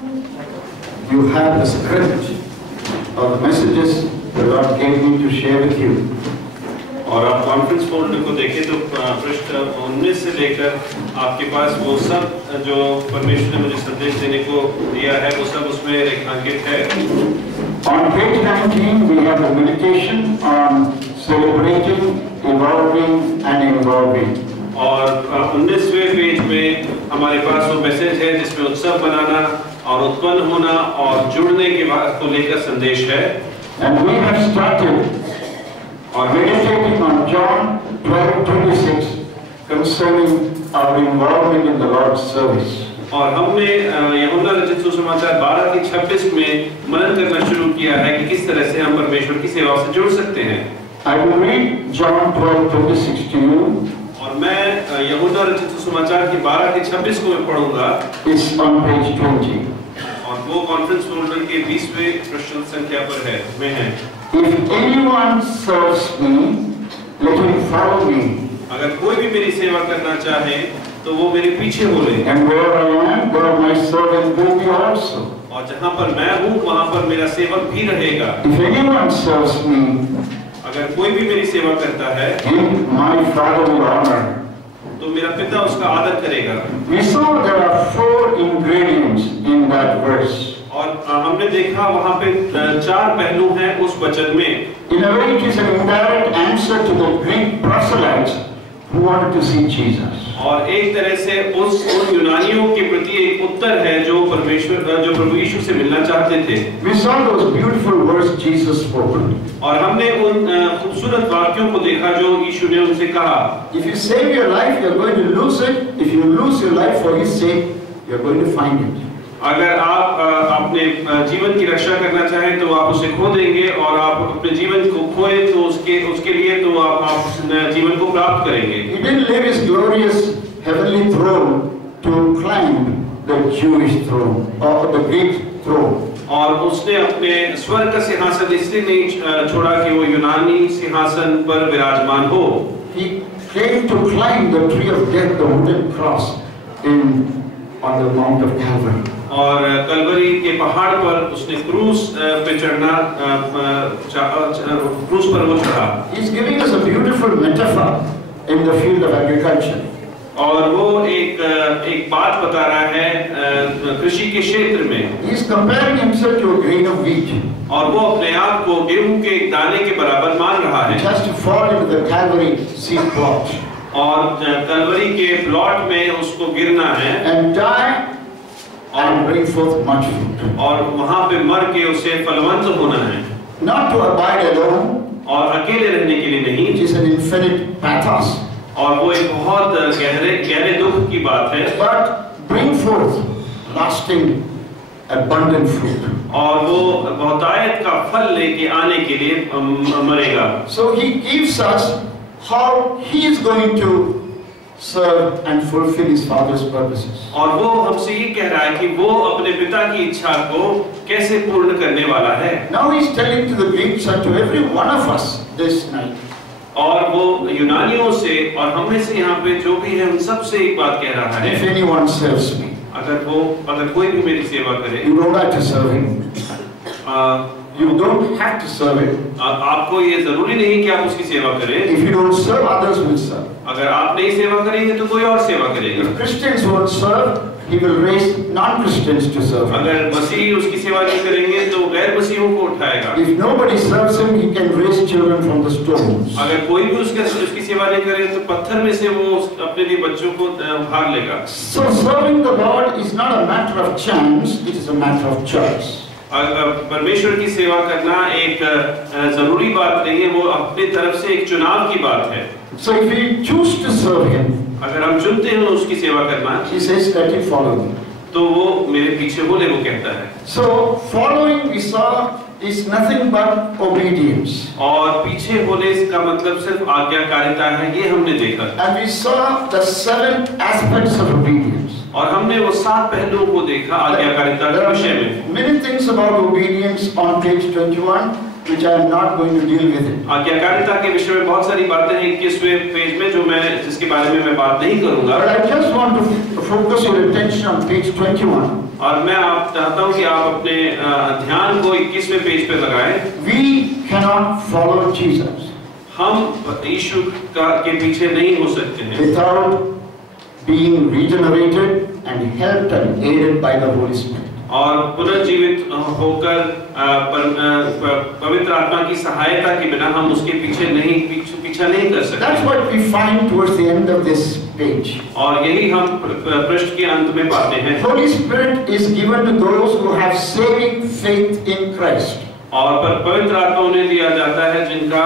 you have the script of the messages the Lord gave me to share with you. और आप conference folder को देखें तो पृष्ठ 19 से लेकर आपके पास वो सब जो परमेश्वर ने मुझे संदेश देने को दिया है वो सब उसमें रेखांकित है। On page 19 we have a meditation on celebrating, evolving and involving. और 19वें पेज में हमारे पास वो मैसेज है जिसमें उत्सव बनाना और उत्पन्न होना और जुड़ने के बात को लेकर संदेश है। And we have started on meditating on John 12:26 concerning our involvement in the Lord's service. और हमने यूहन्ना रचित सुसमाचार 12:26 में मनन करना शुरू किया है कि किस तरह से हम परमेश्वर की सेवा से जुड़ सकते हैं। I will read John 12:26 to you. और मैं यूहन्ना रचित सुसमाचार की 12:26 को मैं पढ़ूंगा। It's on page 20. और वो कॉन्फ्रेंस फोल्डर के 20वें पृष्ठ संख्या पर है में है। If anyone serves me, let him follow me. अगर कोई भी मेरी सेवा करना चाहे तो वो मेरे पीछे हो ले। And where I am, there my servant will be also. और जहाँ पर मैं हूँ वहाँ पर मेरा सेवक भी रहेगा। If anyone serves me, अगर कोई भी मेरी सेवा करता है him my Father will honor. तो मेरा पिता उसका आदर करेगा। We saw there are 4 ingredients in that verse. और हमने देखा वहाँ पे 4 पहलू हैं उस वचन में। In a way, it is an indirect answer to the Greek proselytes who wanted to see Jesus. और एक तरह से उन यूनानियों के प्रति एक उत्तर है जो प्रभु यीशु से मिलना चाहते थे। We saw those beautiful words Jesus spoke. और हमने उन खूबसूरत वाक्यों को देखा जो यीशु ने उनसे कहा। If you save your life, you are going to lose it. If you lose your life for His sake, you are going to find it. अगर आप अपने जीवन की रक्षा करना चाहें तो आप उसे खो देंगे और आप अपने जीवन को खोए तो उसके लिए तो आप जीवन को प्राप्त करेंगे। He didn't leave His glorious heavenly throne to climb the Jewish throne or the Greek throne. और उसने अपने स्वर्ग का सिंहासन इसलिए नहीं छोड़ा कि वो यूनानी सिंहासन पर विराजमान हो। He came to climb the tree of death, the wooden cross on the Mount of Calvary. और कलवरी के पहाड़ पर उसने क्रूस पे चढ़ना क्रूस पर वो चढ़ा। He is giving us a beautiful metaphor in the field of agriculture. और वो एक बात बता रहा है कृषि के क्षेत्र में। He is comparing himself to a grain of wheat. और वो अपने आप को गेहूं के एक दाने के बराबर मान रहा है। It has to fall into the Calvary seed plot. और कलवरी के प्लॉट में उसको गिरना है। And die and bring forth much fruit. और वहाँ पे मर के उसे फलवंत होना है। Not to abide alone. और अकेले रहने के लिए नहीं। It is an infinite pathos. और वो एक बहुत गहरे दुख की बात है। But bring forth lasting, abundant fruit. और वो बहुतायत का फल लेके आने के लिए मरेगा। So He gives us how He is going to serve and fulfill His Father's purposes. और वो हमसे ये कह रहा है कि वो अपने पिता की इच्छा को कैसे पूर्ण करने वाला है। Now He is telling to the Greek church, to every one of us this night. और वो यूनानियों से और हम में से यहाँ पे जो भी है उन सब से एक बात कह रहा है। If anyone serves me, अगर कोई भी मेरी सेवा करे, you don't have to serve him. You don't have to serve him. आपको ये जरूरी नहीं कि आप उसकी सेवा करें। If you don't serve, others will serve. अगर आप नहीं सेवा करेंगे तो कोई और सेवा करेगा। If Christians won't serve, He will raise non-Christians to serve Him. अगर मसीही उसकी सेवा नहीं करेंगे तो गैर मसीहों को उठाएगा। If nobody serves Him, He can raise children from the stones. अगर कोई भी उसकी सेवा नहीं करे तो पत्थर में से वो अपने लिए बच्चों को उठा लेगा। So serving the Lord is not a matter of chance; it is a matter of choice. परमेश्वर की सेवा करना एक जरूरी बात नहीं है, वो अपनी तरफ से एक चुनाव की बात है। So if we choose to serve Him, अगर हम चुनते हैं उसकी सेवा करना, He says, "Let Him follow me." तो वो मेरे पीछे बोले, वो कहता है। So following, we saw, is nothing but obedience. और पीछे होने का मतलब सिर्फ आज्ञाकारिता है, ये हमने देखा। And we saw the 7 aspects of obedience. और हमने वो 7 पहलुओं को देखा आज्ञाकारिता के विषय में। Many things about obedience on page 21. which I am not going to deal with it. आज्ञाकारिता के विषय में बहुत सारी बातें हैं 21वें पेज में जो मैं जिसके बारे में मैं बात नहीं करूंगा। But I just want to focus your attention on page 21. और मैं आप चाहता हूं कि आप अपने ध्यान को 21वें पेज पे लगाएं। We cannot follow Jesus. हम यीशु के पीछे नहीं हो सकते हैं without being regenerated and helped and aided by the Holy Spirit. और पुनर्जीवित होकर पवित्र आत्मा की सहायता के बिना हम उसके पीछे पीछा नहीं कर सकते। That's what we find towards the end of this page. और यही हम पृष्ठ के अंत में पाते हैं। Holy Spirit is given to those who have saving faith in Christ. और पवित्र आत्मा उन्हें दिया जाता है जिनका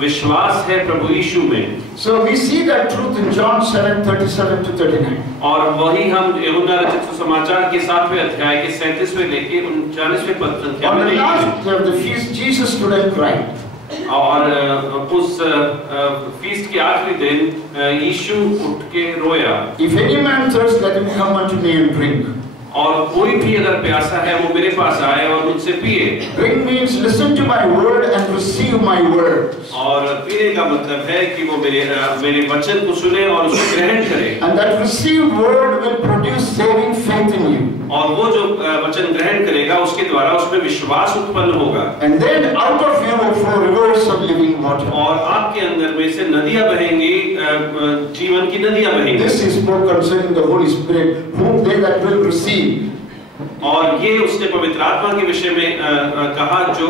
विश्वास है प्रभु यीशु में। So we see that truth in John 7:37 to 39. और वही हम यूहन्ना रचित सुसमाचार के 7वें अध्याय के 37वें लेके 39वें पद संख्या में On the last day of the feast, Jesus stood and cried. और उस फीस्ट के आखिरी दिन यीशु उठ के रोया। If any man thirst, let him come unto me and drink. और कोई भी अगर प्यासा है वो मेरे पास आए और मुझसे पिए। Drink means listen to my word and receive my words. और पीने का मतलब है कि वो मेरे वचन को सुने और उसको ग्रहण करे। And that received word will produce saving faith in you. और वो जो वचन ग्रहण करेगा उसके द्वारा उसमें विश्वास उत्पन्न होगा। And then out of you will flow rivers of living water. और आपके अंदर में से नदियां बहेंगी, जीवन की नदियां बहेंगी। This is spoken concerning the Holy Spirit, whom they that will receive. और ये उसने पवित्र आत्मा के विषय में कहा जो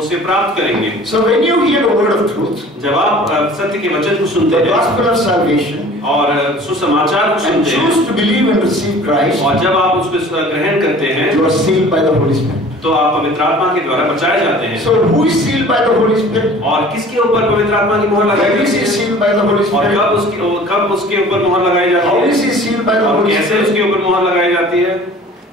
उसे प्राप्त करेंगे। So when you hear the word of truth, जब आप सत्य के वचन को सुनते the हैं gospel of salvation, और सुसमाचार को and सुनते हैं choose to believe and receive Christ, और जब आप उसको ग्रहण करते हैं you are sealed by the Holy Spirit. तो आप पवित्र आत्मा के द्वारा बचाए जाते हैं। So who is sealed by the Holy Spirit? और किसके ऊपर पवित्र आत्मा की मोहर लगाई When is जाती he है? sealed by the Holy और Spirit? कब उसके ऊपर मोहर लगाई जाती How है? is he sealed by the और Holy कैसे Spirit? उसके ऊपर मोहर लगाई जाती है?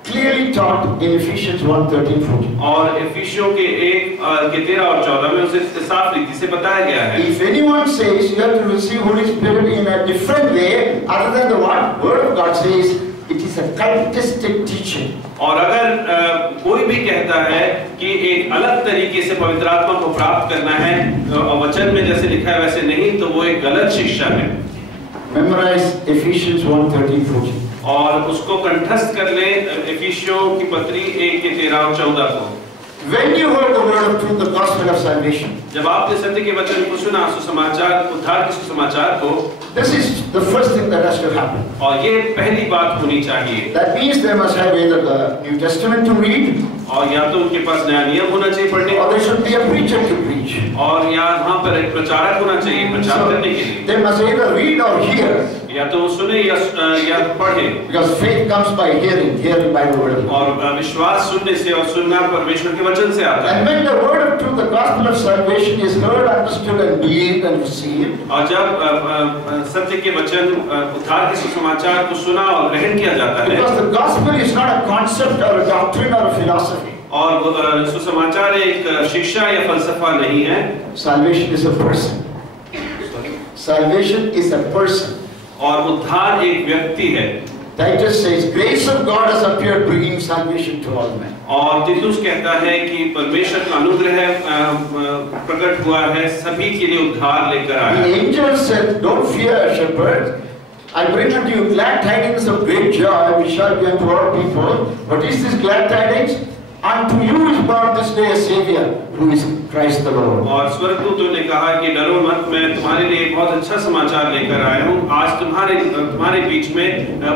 Clearly taught in Ephesians 1:13-14. और इफिसियों के 1:13 और 14 में उसे साफ रीति से बताया गया है। If anyone says you have to receive Holy Spirit in a different way, other than the word of God says, it is a cultistic teaching. और अगर कोई भी कहता है कि एक अलग तरीके से पवित्र आत्मा को प्राप्त करना है और वचन में जैसे लिखा है वैसे नहीं, तो वो एक गलत शिक्षा है। Memorize Ephesians 1:13-14. और उसको कंठस्थ कर ले इफिसियों की पत्री 1:13 और 14 को। When you heard the word of truth, the gospel of salvation, जब आपने सत्य के वचन को सुना, सुसमाचार उद्धार के सुसमाचार को, this is the first thing that has to happen. और ये पहली बात होनी चाहिए। That means they must have either the New Testament to read, और या तो उनके पास नया नियम होना चाहिए पढ़ने or का, there should be a preacher to preach. और वहाँ पर एक प्रचारक होना चाहिए प्रचार करने के लिए। They must either read or hear, या तो सुने या पढ़े, because faith comes by hearing by the word of God. और विश्वास सुनने से और सुनना परमेश्वर के वचन से आता है। And when the word of truth, the gospel of salvation is heard, understood and believed and received, और जब सत्य के वचन उद्धार के सुसमाचार को सुना और ग्रहण किया जाता है, because the gospel is not a concept or a doctrine or a philosophy. और सुसमाचार एक शिक्षा या फलसफा नहीं है। Salvation is a person. Salvation is a person. और उद्धार एक व्यक्ति है। Titus says, grace of God has appeared, bringing salvation to all men. और तीतुस कहता है कि परमेश्वर का अनुग्रह प्रकट हुआ है, सभी के लिए उद्धार लेकर आया। The angel said, don't fear, shepherd. I bring unto you glad tidings of great joy, which shall be unto all people. What is this glad tidings? Unto you is born this day a Savior, who is Christ the Lord. और स्वर्गदूतों ने कहा कि डरो मत, मैं तुम्हारे लिए बहुत अच्छा समाचार लेकर आया हूँ। आज तुम्हारे बीच में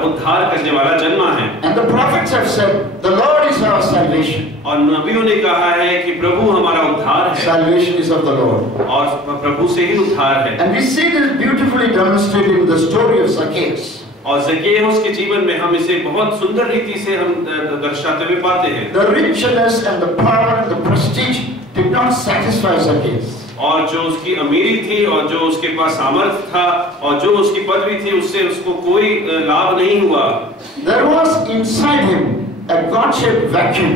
उद्धार करने वाला जन्मा है। And the prophets have said, the Lord is our salvation. और नबियों ने कहा है कि प्रभु हमारा उद्धार है। Salvation is of the Lord. और प्रभु से ही उद्धार है। And we see this beautifully demonstrated in the story of Zacchaeus. और ज़क्केउस के जीवन में हम इसे बहुत सुंदर रीति से हम दर्शाते हुए पाते हैं। The richness and the power and the prestige did not satisfy Zacchaeus. और जो उसकी अमीरी थी और जो उसके पास सामर्थ्य था और जो उसकी पदवी थी, उससे उसको कोई लाभ नहीं हुआ। There was inside him a God-shaped vacuum.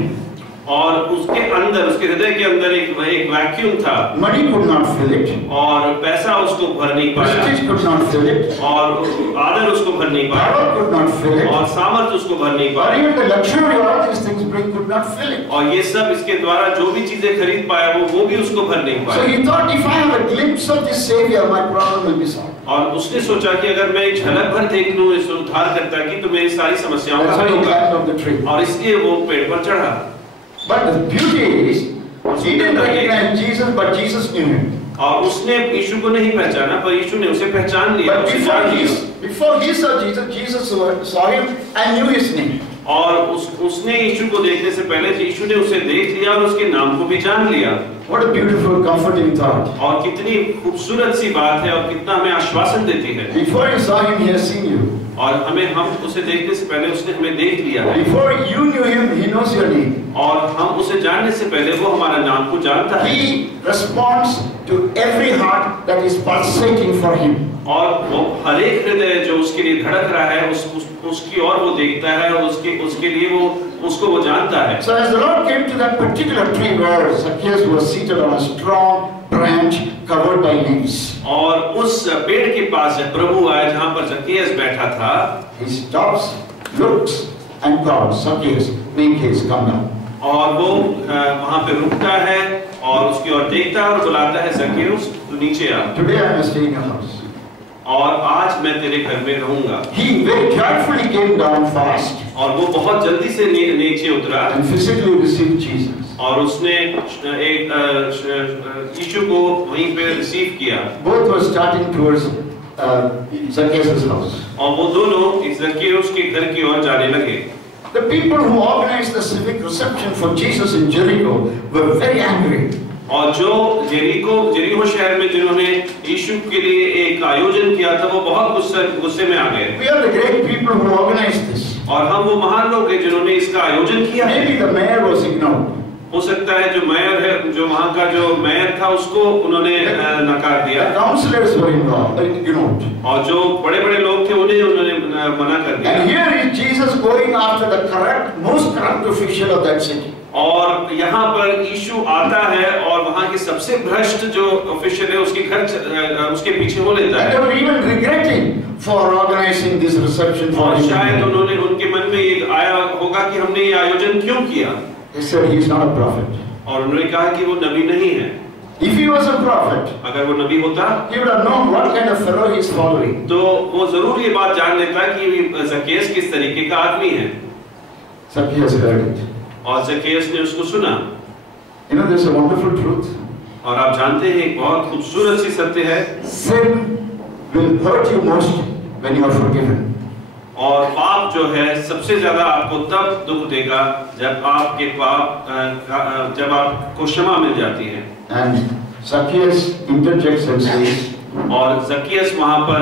और उसके अंदर, उसके हृदय के अंदर एक वैक्यूम था। Money could not fill it. और पैसा उसको भर नहीं पाया, Prestige could not fill it. और आदर उसको भर नहीं पाया, Power could not fill it. और सामर्थ्य उसको भर नहीं Or पाया, even the luxury all these things bring could not fill it. और ये सब इसके द्वारा जो भी चीजें खरीद पाया वो भी उसको भर नहीं So पाया। he thought, if I have a glimpse of this Savior, my problem will be solved. और उसने सोचा कि अगर मैं एक झलक भर देख लूं इस उद्धारकर्ता की तो मेरी सारी समस्याओं का That's हल why he होगा, climbed up the tree. और इसलिए वो पेड़ पर चढ़ा। But the beauty is, he didn't recognize Jesus, but Jesus knew him. और उसने यीशु को नहीं पहचाना, पर यीशु ने उसे पहचान लिया, But उसे जान लिया। before he saw Jesus, Jesus saw him and knew his name. और उसने यीशु को देखने से पहले यीशु ने उसे देख लिया और उसके नाम को भी जान लिया। What a beautiful, comforting thought. और कितनी खूबसूरत सी बात है और कितना हमें आश्वासन देती है। Before you saw him, he has seen you. और हम उसे देखने से पहले उसने हमें देख लिया है। Before you knew him, he knows your name. और हम उसे जानने से पहले वो हमारा नाम को जानता है। He responds to every heart that is pulsating for him. और वो हर एक हृदय जो उसके लिए धड़क रहा है उसकी ओर वो देखता है और उसके लिए वो उसको वो जानता है। So as the Lord came to that particular tree where Zacchaeus was seated on a strong branch covered by leaves, और उस पेड़ के पास जब प्रभु आया जहाँ पर ज़क्केयस बैठा था, he stops, looks, and calls, Zacchaeus, make haste, come down. और वो वहाँ पे रुकता है और उसकी ओर देखता है और बुलाता है, ज़क्केयस तू नीचे आ। Today I must stay in your house. और आज मैं तेरे घर में रहूंगा। He very joyfully came down fast. और वो बहुत जल्दी से नीचे उतरा and physically received Jesus. और उसने एक यीशु को वहीं पे रिसीव किया। Both were starting towards Zacchaeus' house. और वो दोनों ज़क्केयस के घर की ओर जाने लगे। The people who organized the civic reception for Jesus in Jericho were very angry. और जो जेरिको शहर में जिन्होंने यीशु के लिए एक आयोजन किया था वो बहुत गुस्से में आ गए। We are the great people who organized this. और हम वो महान लोग हैं जिन्होंने इसका आयोजन किया। Maybe the mayor was ignored. हो सकता है जो मेयर है, जो वहाँ का जो मेयर था उसको उन्होंने नकार दिया। The councillors were ignored. और जो बड़े-बड़े लोग थे उन्होंने मना कर दिया। And here is Jesus going after the most corrupt official of that city. और यहाँ पर यीशु आता है और वहाँ के सबसे भ्रष्ट जो ऑफिशियल है उसके पीछे हो लेता And है। they were even regretting for organizing this reception for और him. शायद उनके मन में ये आया होगा कि हमने ये आयोजन क्यों किया। They said he is not a prophet. और उन्होंने कहा कि वो नबी नहीं है। If he was a prophet, अगर वो नबी होता he would have known what kind of fellow he is following. तो वो जरूर ये बात जान लेता कि ज़क्केयस किस तरीके का आदमी है। Zacchaeus heard it. और ज़क्केयस ने उसको सुना। You know, there's a wonderful truth. और आप जानते हैं एक बहुत खूबसूरत सी सत्य है, Sin will hurt you most when you are forgiven. और पाप जो है सबसे ज्यादा आपको तब दुख देगा जब आपको क्षमा मिल जाती है। And Zacchaeus interjects and says, और ज़क्केयस वहाँ पर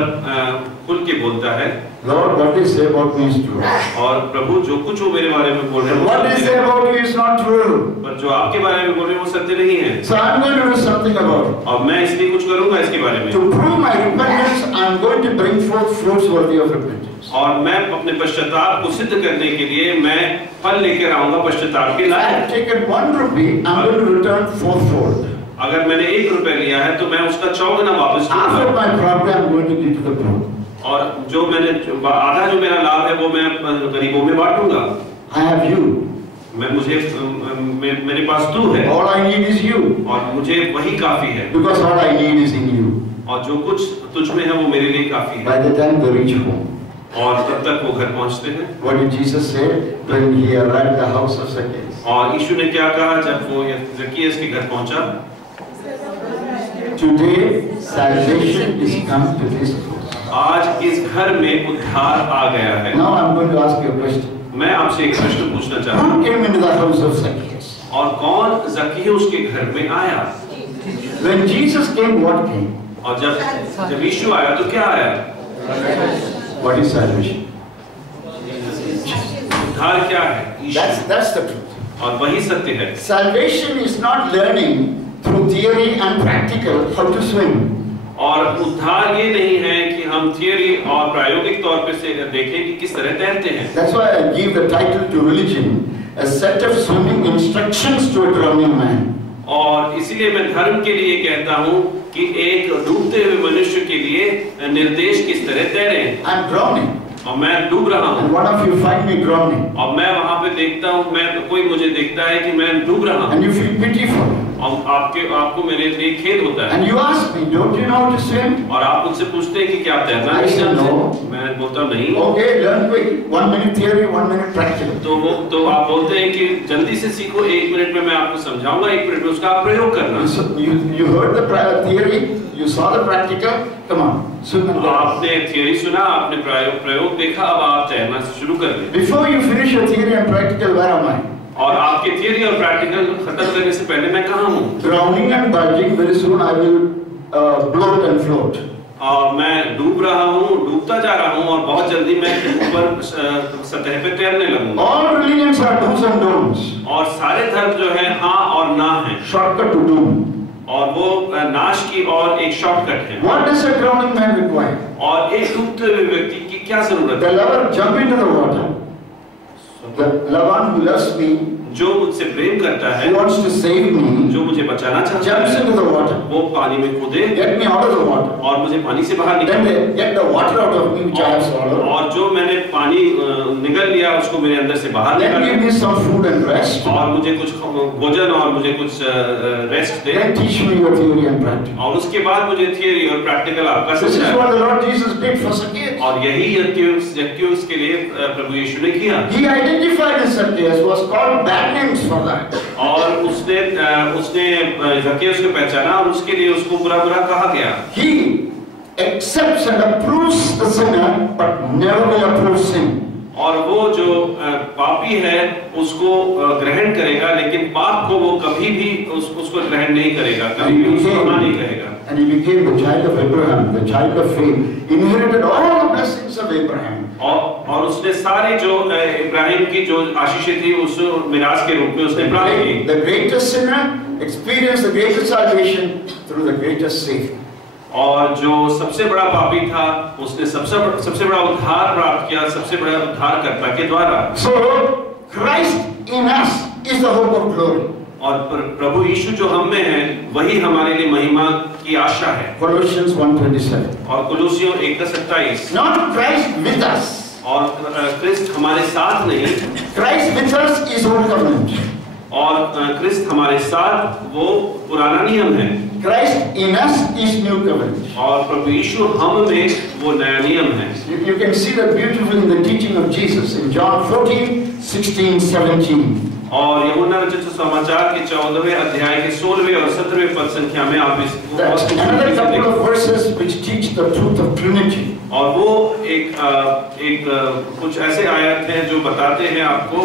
खुल के बोलता है, Lord, what they say about me is true. और प्रभु जो कुछ वो मेरे बारे में बोल रहे हैं What they say about you is not true. पर जो आपके बारे में बोल रहे हैं वो सत्य नहीं है। So I'm going to do something about it. और मैं इसलिए कुछ करूंगा इसके बारे में। To prove my repentance, I'm going to bring forth fruits worthy of repentance. और मैं अपने पश्चाताप को सिद्ध करने के लिए मैं फल लेकर आऊंगा पश्चाताप के I like. have taken 1 rupee, I'm going to return fourfold. अगर मैंने 1 रुपए लिया है तो मैं उसका 4 गुना वापस Half of दूंगा। my profit I'm going to give to the poor. और जो आधा जो मेरा लाभ है वो मैं गरीबों में बांटूंगा। I have you. मेरे पास तू है All I need is you. और मुझे वही काफी है। Because all I need is in you. और जो कुछ तुझ में है वो मेरे लिए काफी है। By the time they reach home, और तब तक वो घर पहुंचते हैं। what did Jesus say when he arrived at the house of Zacchaeus? और यीशु ने क्या कहा जब वो ज़क्केयस के घर पहुंचा? Today salvation is come to this house. आज इस घर में उद्धार आ गया है। Now I'm going to ask you a question. मैं आपसे एक प्रश्न पूछना चाहता हूँ। Who came into the house of Zacchaeus? और कौन ज़क्केयस के घर में आया? When Jesus came, what came? और जब यीशु आया तो क्या आया? What is salvation? उद्धार क्या है? That's the truth. और वही सत्य है। Salvation is not learning through theory and practical how to swim. और उद्धार ये नहीं है कि हम थियरी और प्रायोगिक तौर पे से देखें कि किस तरह तैरते हैं। That's why I give the title to religion a set of swimming instructions to a drowning man. और इसीलिए मैं धर्म के लिए कहता हूँ कि एक डूबते हुए मनुष्य के लिए निर्देश किस तरह तैरें। I'm drowning. और मैं डूब रहा हूँ। And one of you find me drowning. और मैं वहाँ पे देखता हूँ, कोई मुझे देखता है कि मैं डूब रहा हूँ। And you feel pity for me. और आपको मेरे लिए खेद होता है। And you ask me, don't you know how to swim? और आप मुझसे पूछते हैं कि क्या आप तैरना I say no. मैं बोलता नहीं। Okay, learn quick. 1 minute theory, 1 minute practical. तो आप बोलते हैं कि जल्दी से सीखो, 1 मिनट में मैं आपको समझाऊंगा, 1 मिनट में उसका आप प्रयोग करना। You heard the theory, you saw the practical. Come on, swim and go. आपने थियरी सुना, आपने प्रयोग देखा, अब आप तैरना शुरू कर दें। Before you finish your theory and practical, where am I? और आपके थियरी और प्रैक्टिकल खत्म करने से पहले मैं कहाँ हूँ? Drowning and bulging. Very soon I will bloat and float. और मैं डूब रहा हूँ, डूबता जा रहा हूँ, और बहुत जल्दी मैं ऊपर सतह पे तैरने लगूंगा। All religions are do's and don'ts. और सारे धर्म जो है हाँ और ना है। Shortcut to doom. और वो नाश की और एक शॉर्टकट है। What does a drowning man require? और एक डूबते हुए व्यक्ति की क्या जरूरत है? The lover jump into the water. The one who loves me, जो मुझसे प्रेम करता है, who wants to save me, जो मुझे बचाना चाहता jumps है, into the water. वो पानी में कूदे, Get me out of the water. और मुझे पानी से बाहर Then निकाले। they get the water out of me which I have swallowed. और जो मैंने पानी निगल लिया उसको मेरे अंदर से बाहर Then give निकाले, me some food and rest. और मुझे कुछ भोजन और मुझे कुछ rest they, Then teach me your theory and practice. और उसके बाद मुझे थियरी और प्रैक्टिकल आपका This is समझाए। what the Lord Jesus did for Zacchaeus. और यही ज़क्केउस के लिए प्रभु यीशु ने किया। He identified as Zacchaeus, was called bad names for that. और उसने ज़क्केउस को पहचाना और उसके लिए उसको बुरा कहा गया। He accepts and approves the sinner, but never will approve sin. और वो जो पापी है उसको ग्रहण करेगा, लेकिन पाप को वो कभी भी उसको ग्रहण नहीं करेगा, कभी भी उसको हाँ नहीं कहेगा। And he became the child of Abraham, the child of faith, inherited all the blessings of Abraham. और उसने सारे जो इब्राहिम की जो आशीषें थी उस मिरास के रूप में उसने प्राप्त की। The greatest sinner experienced the greatest salvation through the greatest Savior. और जो सबसे बड़ा पापी था उसने सबसे बड़ा उद्धार प्राप्त किया, सबसे बड़ा उद्धारकर्ता के द्वारा। So Christ in us is the hope of glory. और प्रभु यीशु जो हम में है वही हमारे लिए महिमा की आशा है। Colossians 1:27. और कुलुसियों 1:27। Not Christ with us. और क्रिस्त हमारे साथ नहीं, Christ with us is old covenant. और क्रिस्त हमारे साथ वो पुराना नियम है। Christ in us is new covenant. और प्रभु यीशु हम में वो नया नियम है। You can see that beautifully in the teaching of Jesus in John 14:16-17. और यूहन्ना रचित सुसमाचार के 14वें अध्याय के 16वें और 17वें पद संख्या में आप इसको another couple of verses which teach the truth of Trinity. और वो एक कुछ ऐसे आयत हैं जो बताते हैं आपको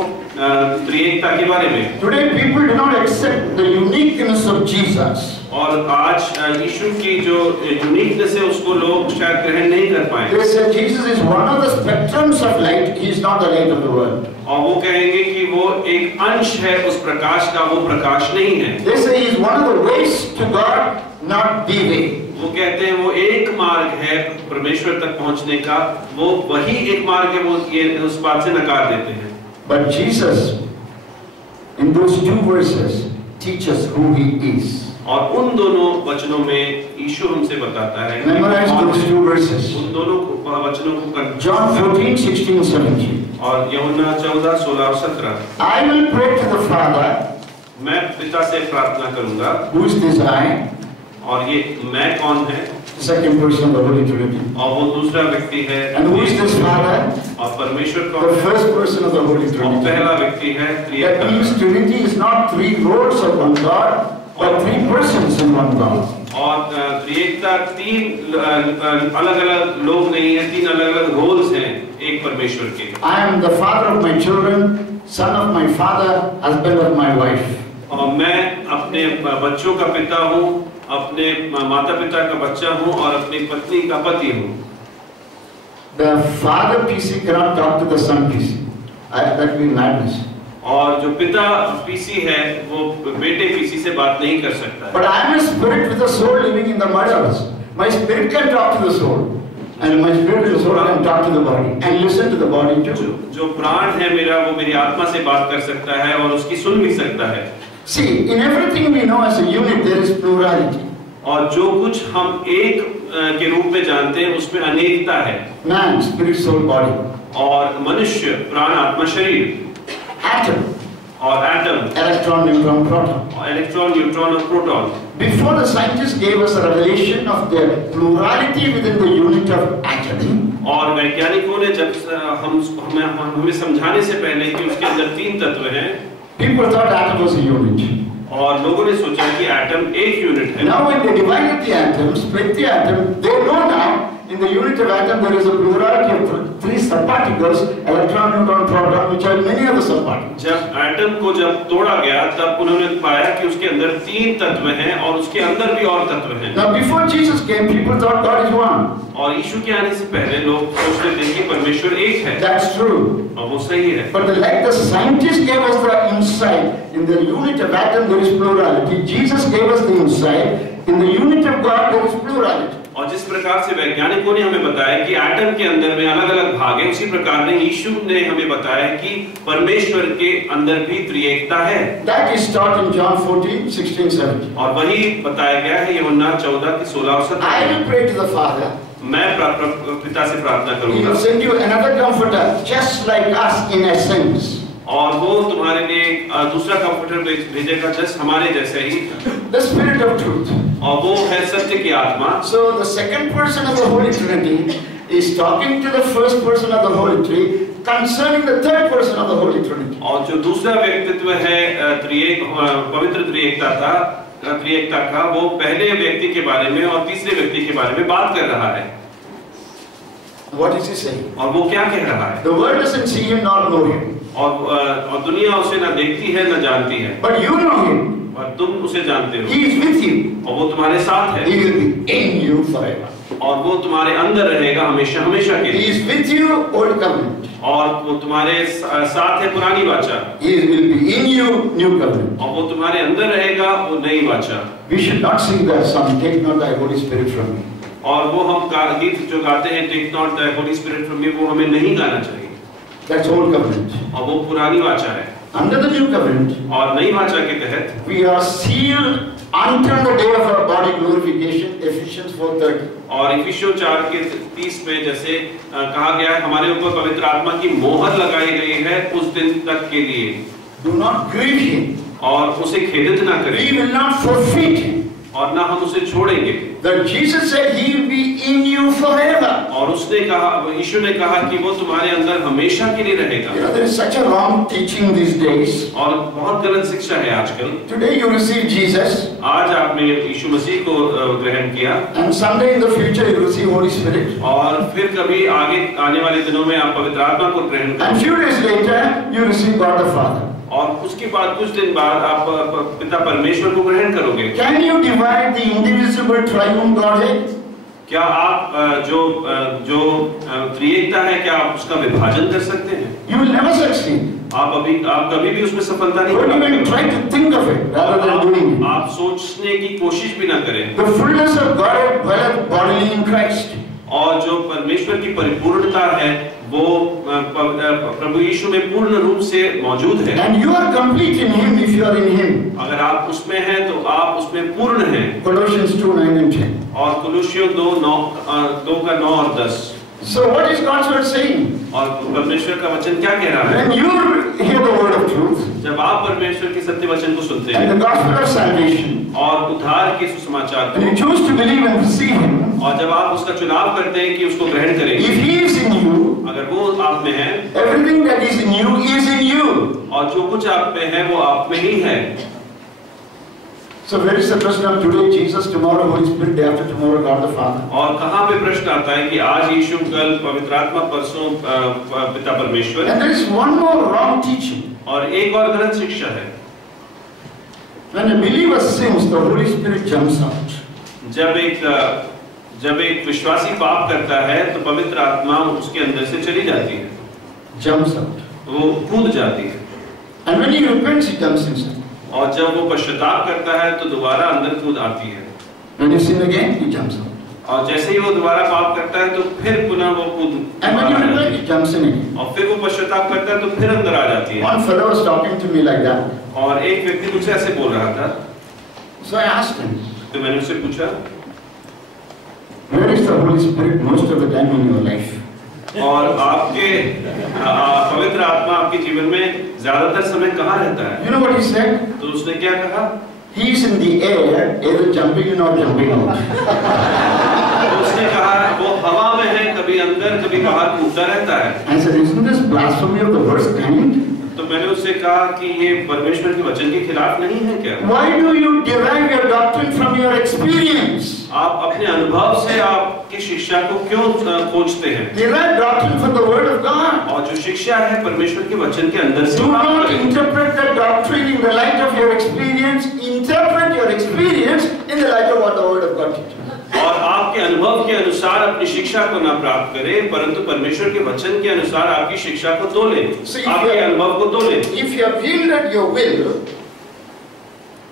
त्रिएकता के बारे में। Today people do not accept the uniqueness of Jesus. और आज यीशु की जो यूनिकनेस है उसको लोग शायद ग्रहण नहीं कर पाए। They say Jesus is one of the spectrums of light. He is not the light of the world. और वो कहेंगे कि वो एक अंश है उस प्रकाश का, वो प्रकाश नहीं है। They say he is one of the ways to God, not the way. वो कहते हैं वो एक मार्ग है परमेश्वर तक पहुंचने का, वो वही एक मार्ग है, वो ये उस बात से नकार देते हैं। But Jesus, in those two verses, teaches who he is. और उन दोनों वचनों में यीशु हमसे बताता है। Memorize those two verses. उन दोनों वचनों को John 14:16-17. और यूहन्ना 14, 16 और 17। I will pray to the Father. मैं पिता से प्रार्थना करूंगा। Who is this I? और ये मैं कौन है? Second person of the Holy Trinity. और वो दूसरा व्यक्ति है। And who is this Father? और परमेश्वर The कौन है? first person of the Holy और Trinity. पहला व्यक्ति है That त्रिएकता। means Trinity is not three roles of one God, but three persons in one God. और त्रिएकता तीन अलग-अलग लोग नहीं है, तीन अलग-अलग रोल्स हैं एक परमेश्वर के। I am the father of my children, son of my father, husband of my wife. और मैं अपने बच्चों का पिता हूँ, अपने माता-पिता का बच्चा हूँ और अपनी पत्नी का पति हूँ। The father PC cannot talk to the son PC. That would be madness. और जो पिता पीसी है वो बेटे पीसी से बात नहीं कर सकता है। But I am a spirit with a soul living in the mud house. My spirit can talk to the soul. And my spirit and soul can talk to the body and listen to the body too. जो प्राण है मेरा वो मेरी आत्मा से बात कर सकता है और उसकी सुन भी सकता है. See, in everything we know as a unit there is plurality. और जो कुछ हम एक के रूप में जानते हैं उसमें अनेकता है. Man, spirit, soul, body. और मनुष्य प्राण आत्मा शरीर. Atom. और एटम. Electron, neutron, proton. और इलेक्ट्रॉन, न्यूट्रॉन और proton. Before the scientists gave us a revelation of the plurality within the unit of atom. और वैज्ञानिकों ने जब हमें समझाने से पहले कि उसके अंदर 3 तत्व हैं, people thought atom was a unit. और लोगों ने सोचा कि एटम एक यूनिट है. Now when they divided the atom, split the atom, they know now in the unit of atom there is a plurality of 3 subparticles, electron, neutron, proton, which are many other subparticles. जब atom को जब तोड़ा गया तब उन्होंने पाया कि उसके अंदर 3 तत्व हैं और उसके अंदर भी और तत्व हैं. Now before Jesus came, people thought God is one. और यीशु के आने से पहले लोग सोचते थे कि परमेश्वर एक है. That's true. और वो सही है. But like the scientists gave us the insight, in the unit of atom there is plurality. Jesus gave us the insight, in the unit of God there is plurality. और जिस प्रकार से वैज्ञानिकों ने हमें बताया कि एटम के अंदर में अलग-अलग भाग हैं, उसी प्रकार ने यीशु ने हमें बताया कि परमेश्वर के अंदर भी त्रिएकता है. That is taught in John 14, 16, 17. और वही बताया गया है यूहन्ना 14 की 16 और 17. I will pray to the Father. मैं पिता से प्रार्थना He करूंगा. will send you another comforter, just like us in essence. और वो तुम्हारे लिए दूसरा कंफर्टर भेजेगा जस्ट हमारे जैसे ही. The Spirit of Truth. और वो है सत्य की आत्मा. So the second person of the Holy Trinity is talking to the first person of the Holy Trinity concerning the third person of the Holy Trinity. और जो दूसरा व्यक्तित्व है पवित्र त्रिएकता का वो पहले व्यक्ति के बारे में और तीसरे व्यक्ति के बारे में बात कर रहा है. What is he saying? और वो क्या कह रहा है? The world doesn't see him nor know him. और दुनिया उसे न देखती है न जानती है. But you know him. और तुम उसे जानते हो. He is with you. और वो तुम्हारे साथ है. He will be in you forever. और वो तुम्हारे अंदर रहेगा हमेशा हमेशा के लिए. He is with you, old covenant. और वो तुम्हारे साथ है पुरानी वाचा. He will be in you, new covenant. और वो तुम्हारे अंदर रहेगा वो नई वाचा. We should not sing that song, take not thy Holy Spirit from me. और वो हम गीत जो गाते हैं take not the holy spirit from me, वो हमें नहीं गाना चाहिए. That's old covenant. और वो पुरानी वाचा है. Under the new covenant, और नई वाचा के तहत we are sealed until the day of our body glorification, Ephesians 4:30. और इफिसियों 4 के 30 में जैसे कहा गया है हमारे ऊपर पवित्र आत्मा की मोहर लगाई गई है उस दिन तक के लिए. Do not grieve him. और उसे खेदित ना करें. We will not forfeit him. और ना हम उसे छोड़ेंगे. That Jesus said he will be in you forever. और उसने कहा, यीशु ने कहा कि वो तुम्हारे अंदर हमेशा के लिए रहेगा. You know, there is such a wrong teaching these days. और बहुत गलत शिक्षा है आजकल. Today you receive Jesus. आज आपने यीशु मसीह को ग्रहण किया. And someday in the future you receive Holy Spirit. और फिर कभी आगे आने वाले दिनों में आप पवित्र आत्मा को ग्रहण करेंगे. And few days later you receive God the Father. और उसके बाद कुछ दिन बाद आप पिता परमेश्वर को ग्रहण करोगे. Can you divide the indivisible triune Godhead? क्या आप जो त्रिएकता है क्या आप उसका विभाजन कर सकते हैं? You will never succeed. आप कभी भी उसमें सफलता नहीं Don't even try to think of it rather than doing it. आप सोचने की कोशिश भी ना करें. The fullness of God dwelleth bodily in Christ. और जो परमेश्वर की परिपूर्णता है वो प्रभु यीशु में पूर्ण रूप से मौजूद है. And you are complete in Him if you are in Him. अगर आप उसमें हैं तो आप उसमें पूर्ण हैं. Colossians 2:9 and 10. और कुलुस्सियों 2 का 9 और 10. So what is God's word saying? और परमेश्वर का वचन क्या कह रहा है? When you hear the word of truth, जब आप परमेश्वर के सत्य वचन को सुनते and हैं the gospel of salvation, और उद्धार के सुसमाचार and you को, choose to believe and receive Him, और जब आप उसका चुनाव करते हैं कि उसको ग्रहण करेंगे, if He is in you, अगर वो आप में है, everything that is in you is in you. और जो कुछ आप में है वो आप में ही है. So where is the question of today Jesus, tomorrow Holy Spirit, day after tomorrow God the Father? और कहाँ पे प्रश्न आता है कि आज यीशु, कल पवित्र आत्मा, परसों पिता परमेश्वर. And there is one more wrong teaching. और एक और गलत शिक्षा है. When a believer sins, the Holy Spirit jumps out. जब एक विश्वासी पाप करता है तो पवित्र आत्मा उसके अंदर से चली जाती है. Jumps out. वो कूद जाती है. And when he repents, he jumps inside. और जब वो पश्चाताप करता है तो दोबारा अंदर कूद आती है. When you sin again, he jumps out. और जैसे ही वो दोबारा पाप करता है तो फिर पुनः वो कूद And when you repent, it jumps in again. और फिर वो पश्चाताप करता है तो फिर अंदर आ जाती है। One fellow was talking to me like that. और एक व्यक्ति मुझसे ऐसे बोल रहा था, So I asked him, तो मैंने उससे पूछा, where is the Holy Spirit most of the time in your life? और आपके पवित्र आत्मा आपके जीवन में ज्यादातर समय कहाँ रहता है? You know what he said? तो उसने क्या कहा? He is in the air, either jumping in or jumping out. तो उसने कहा वो हवा में है, कभी अंदर कभी बाहर कूदता रहता है। I said, isn't this blasphemy of the worst kind? तो मैंने उससे कहा कि ये परमेश्वर के वचन के खिलाफ नहीं है क्या? Why do you derive your doctrine from your experience? आप अपने अनुभव से आपकी शिक्षा को क्यों खोजते हैं? Derive doctrine from the Word of God. और जो शिक्षा है परमेश्वर के वचन के अंदर से Do प्राप्त not करें। interpret the doctrine in the light of your experience. Interpret your experience in the light of what the Word of God teaches. और आपके अनुभव के अनुसार अपनी शिक्षा को ना प्राप्त करें, परंतु परमेश्वर के वचन के अनुसार आपकी शिक्षा को तोलें, आपके अनुभव को तोलें। If you have yielded your will,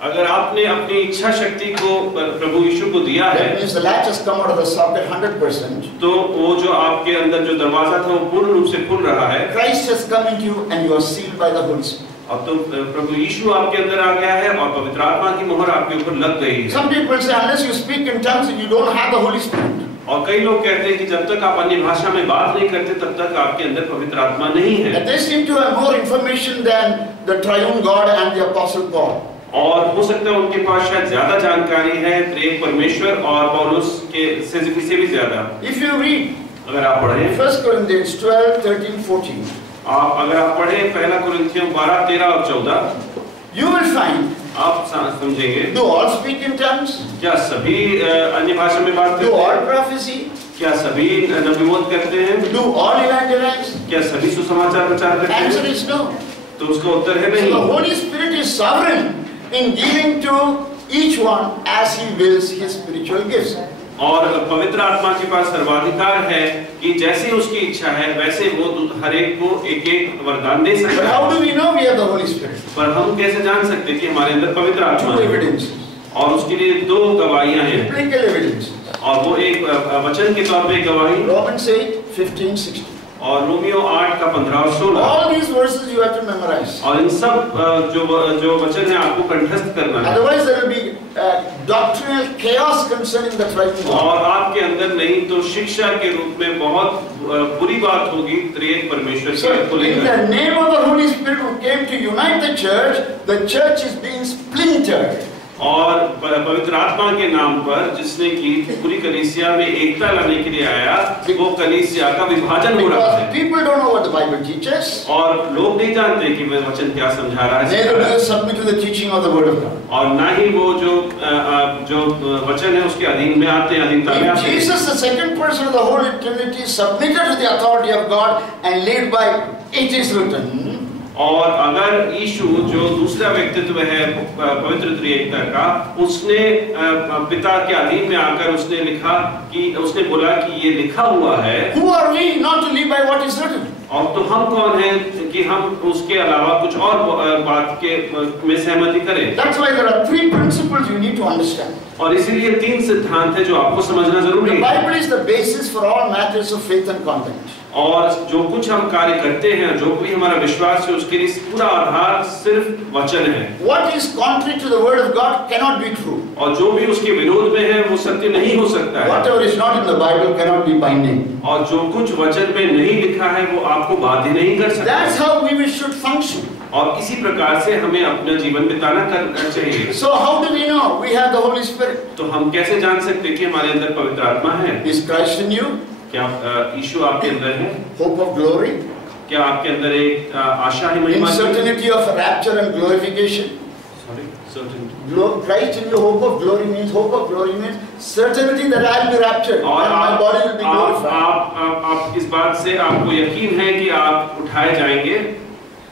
अगर आपने अपनी इच्छा शक्ति को प्रभु यीशु को दिया है, that means the latch has come out of the socket 100%. तो वो जो आपके अंदर जो दरवाजा था वो पूर्ण रूप से खुल रहा है। Christ has come into you and you are sealed by the Holy Spirit. अब तो प्रभु यीशु आपके अंदर आ गया है और पवित्र आत्मा की मोहर आपके ऊपर लग गई है। Some people say unless you speak in tongues you don't have the Holy Spirit. और कई लोग कहते हैं कि जब तक आप अन्य भाषा में बात नहीं करते तब तक आपके अंदर पवित्र आत्मा नहीं है। And they seem to have more information than the triune God and the Apostle Paul. और हो सकता है उनके पास शायद ज्यादा जानकारी है त्रिएक परमेश्वर और पौलुस के से भी ज्यादा। If you read अगर आप पढ़ें 1 Corinthians 12, 13, 14, अगर आप पढ़ें पहला कुरिन्थियों 12, 13 और 14, you will find, आप समझेंगे, do all speak in tongues? क्या सभी अन्य भाषा में बात Do करते all हैं? prophecy? क्या सभी नबूवत करते हैं? Do all evangelize? क्या सभी सुसमाचार प्रचार करते Answer हैं? is no. तो उसका उत्तर है So the नहीं। Holy Spirit is sovereign in giving to each one as he wills his spiritual gifts. और पवित्र आत्मा के पास सर्वाधिकार है कि जैसे उसकी इच्छा है वैसे वो हर एक को एक एक वरदान दे But सकता how है। do we know we have the Holy Spirit? पर हम कैसे जान सकते हैं कि हमारे अंदर पवित्र आत्मा Two है? evidences. और उसके लिए दो गवाहियां हैं Biblical evidences. और वो एक वचन के तौर पे गवाही Romans 8, 15, 16. और रोमियो 8 का 15 और 16। All these verses you have to memorize. और इन सब जो वचन है आपको कंठस्थ करना है। Otherwise there will be doctrinal chaos concerning the triune God. और आपके अंदर नहीं तो शिक्षा के रूप में बहुत बुरी बात होगी त्रिएक परमेश्वर So को in लेकर। the name of the Holy Spirit who came to unite the church is being splintered. और पवित्र आत्मा के नाम पर जिसने की पूरी कलीसिया में एकता लाने के लिए आया, वो कलीसिया का विभाजन हो रहा Because है। people don't know what the Bible teaches. और लोग नहीं जानते कि वह वचन क्या समझा रहा है, Neither do they submit to the teaching of the Word of God. और ना ही वो जो वचन है उसके अधीन में आते हैं, अधीनता में If आते हैं। Jesus, the second person of the Holy Trinity, submitted to the authority of God and led by it is written. और अगर यीशु जो दूसरा व्यक्तित्व है पवित्र त्रिएकता का, उसने पिता के अधीन में आकर उसने लिखा कि उसने बोला कि ये लिखा हुआ है, Who are we not to live by what is written? और तो हम कौन हैं कि हम उसके अलावा कुछ और बात के में सहमति करें। That's why there are three principles you need to understand. और इसीलिए तीन सिद्धांत है जो आपको समझना जरूरी The है। Bible is the basis for all matters of faith and conduct. और जो कुछ हम कार्य करते हैं, जो भी हमारा विश्वास है, उसके लिए पूरा आधार सिर्फ वचन है। What is contrary to the word of God cannot be true. और जो भी उसके विरोध में है वो सत्य नहीं हो सकता है। Whatever is not in the Bible cannot be binding. और जो कुछ वचन में नहीं लिखा है वो आपको बाध्य नहीं कर सकता। That's how we should function. और इसी प्रकार से हमें अपना जीवन बिताना करना चाहिए। So how do we know we have the Holy Spirit? तो हम कैसे जान सकते हैं कि हमारे अंदर पवित्र आत्मा है? Is Christ in you? क्या यीशु आपके अंदर है? Hope of glory? क्या आपके अंदर एक आशा है महिमा की? Certainty of rapture and glorification? Sorry, certainty. Christ in you, hope of glory means certainty that I will be raptured and और my body will be glorified. आप इस बात से आपको यकीन है कि आप उठाए जाएंगे?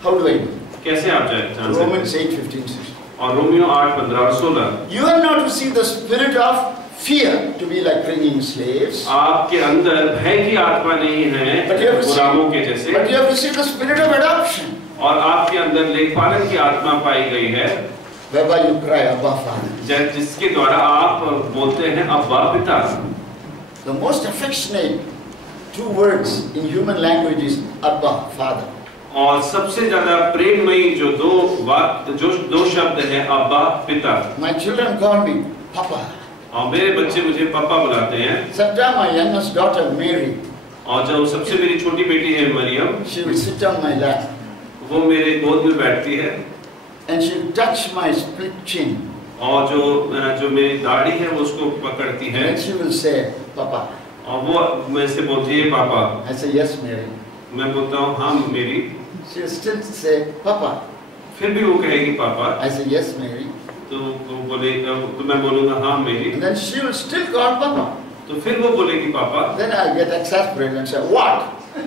How do I know? कैसे आप जान सकते हैं? Romans 8, 15, 16. और रोमियो 8, 15 और 16। You have not received the spirit of fear to be like clinging slaves. आपके अंदर भय की आत्मा नहीं है गुलामों के जैसे, but you have received the spirit of adoption. और आपके अंदर लेखपालन की आत्मा पाई गई है, whereby you cry, Abba Father. जिसके द्वारा आप बोलते हैं अब्बा पिता। The most affectionate two words in human language is Abba, Father. और सबसे ज्यादा प्रेममयी जो दो शब्द हैं अब्बा पिता। My children call me Papa. और मेरे बच्चे मुझे पापा बुलाते हैं। Sometimes my youngest daughter Mary, और जब सबसे मेरी छोटी बेटी है Maryam, she will sit on my lap वो मेरे गोद में बैठती है and she will touch my split chin और जो मेरी दाढ़ी है वो उसको पकड़ती है and she will say Papa. और वो मेरे से बोलती है पापा। I say yes Mary. मैं बोलता हूँ हाँ मेरी। She will still say Papa. फिर भी वो कहेगी पापा। I say yes Mary. तो मैं बोलूँगा हाँ मेरी। And then she will still call Papa. तो फिर वो बोलेगी पापा। Then I get exasperated and say what? तो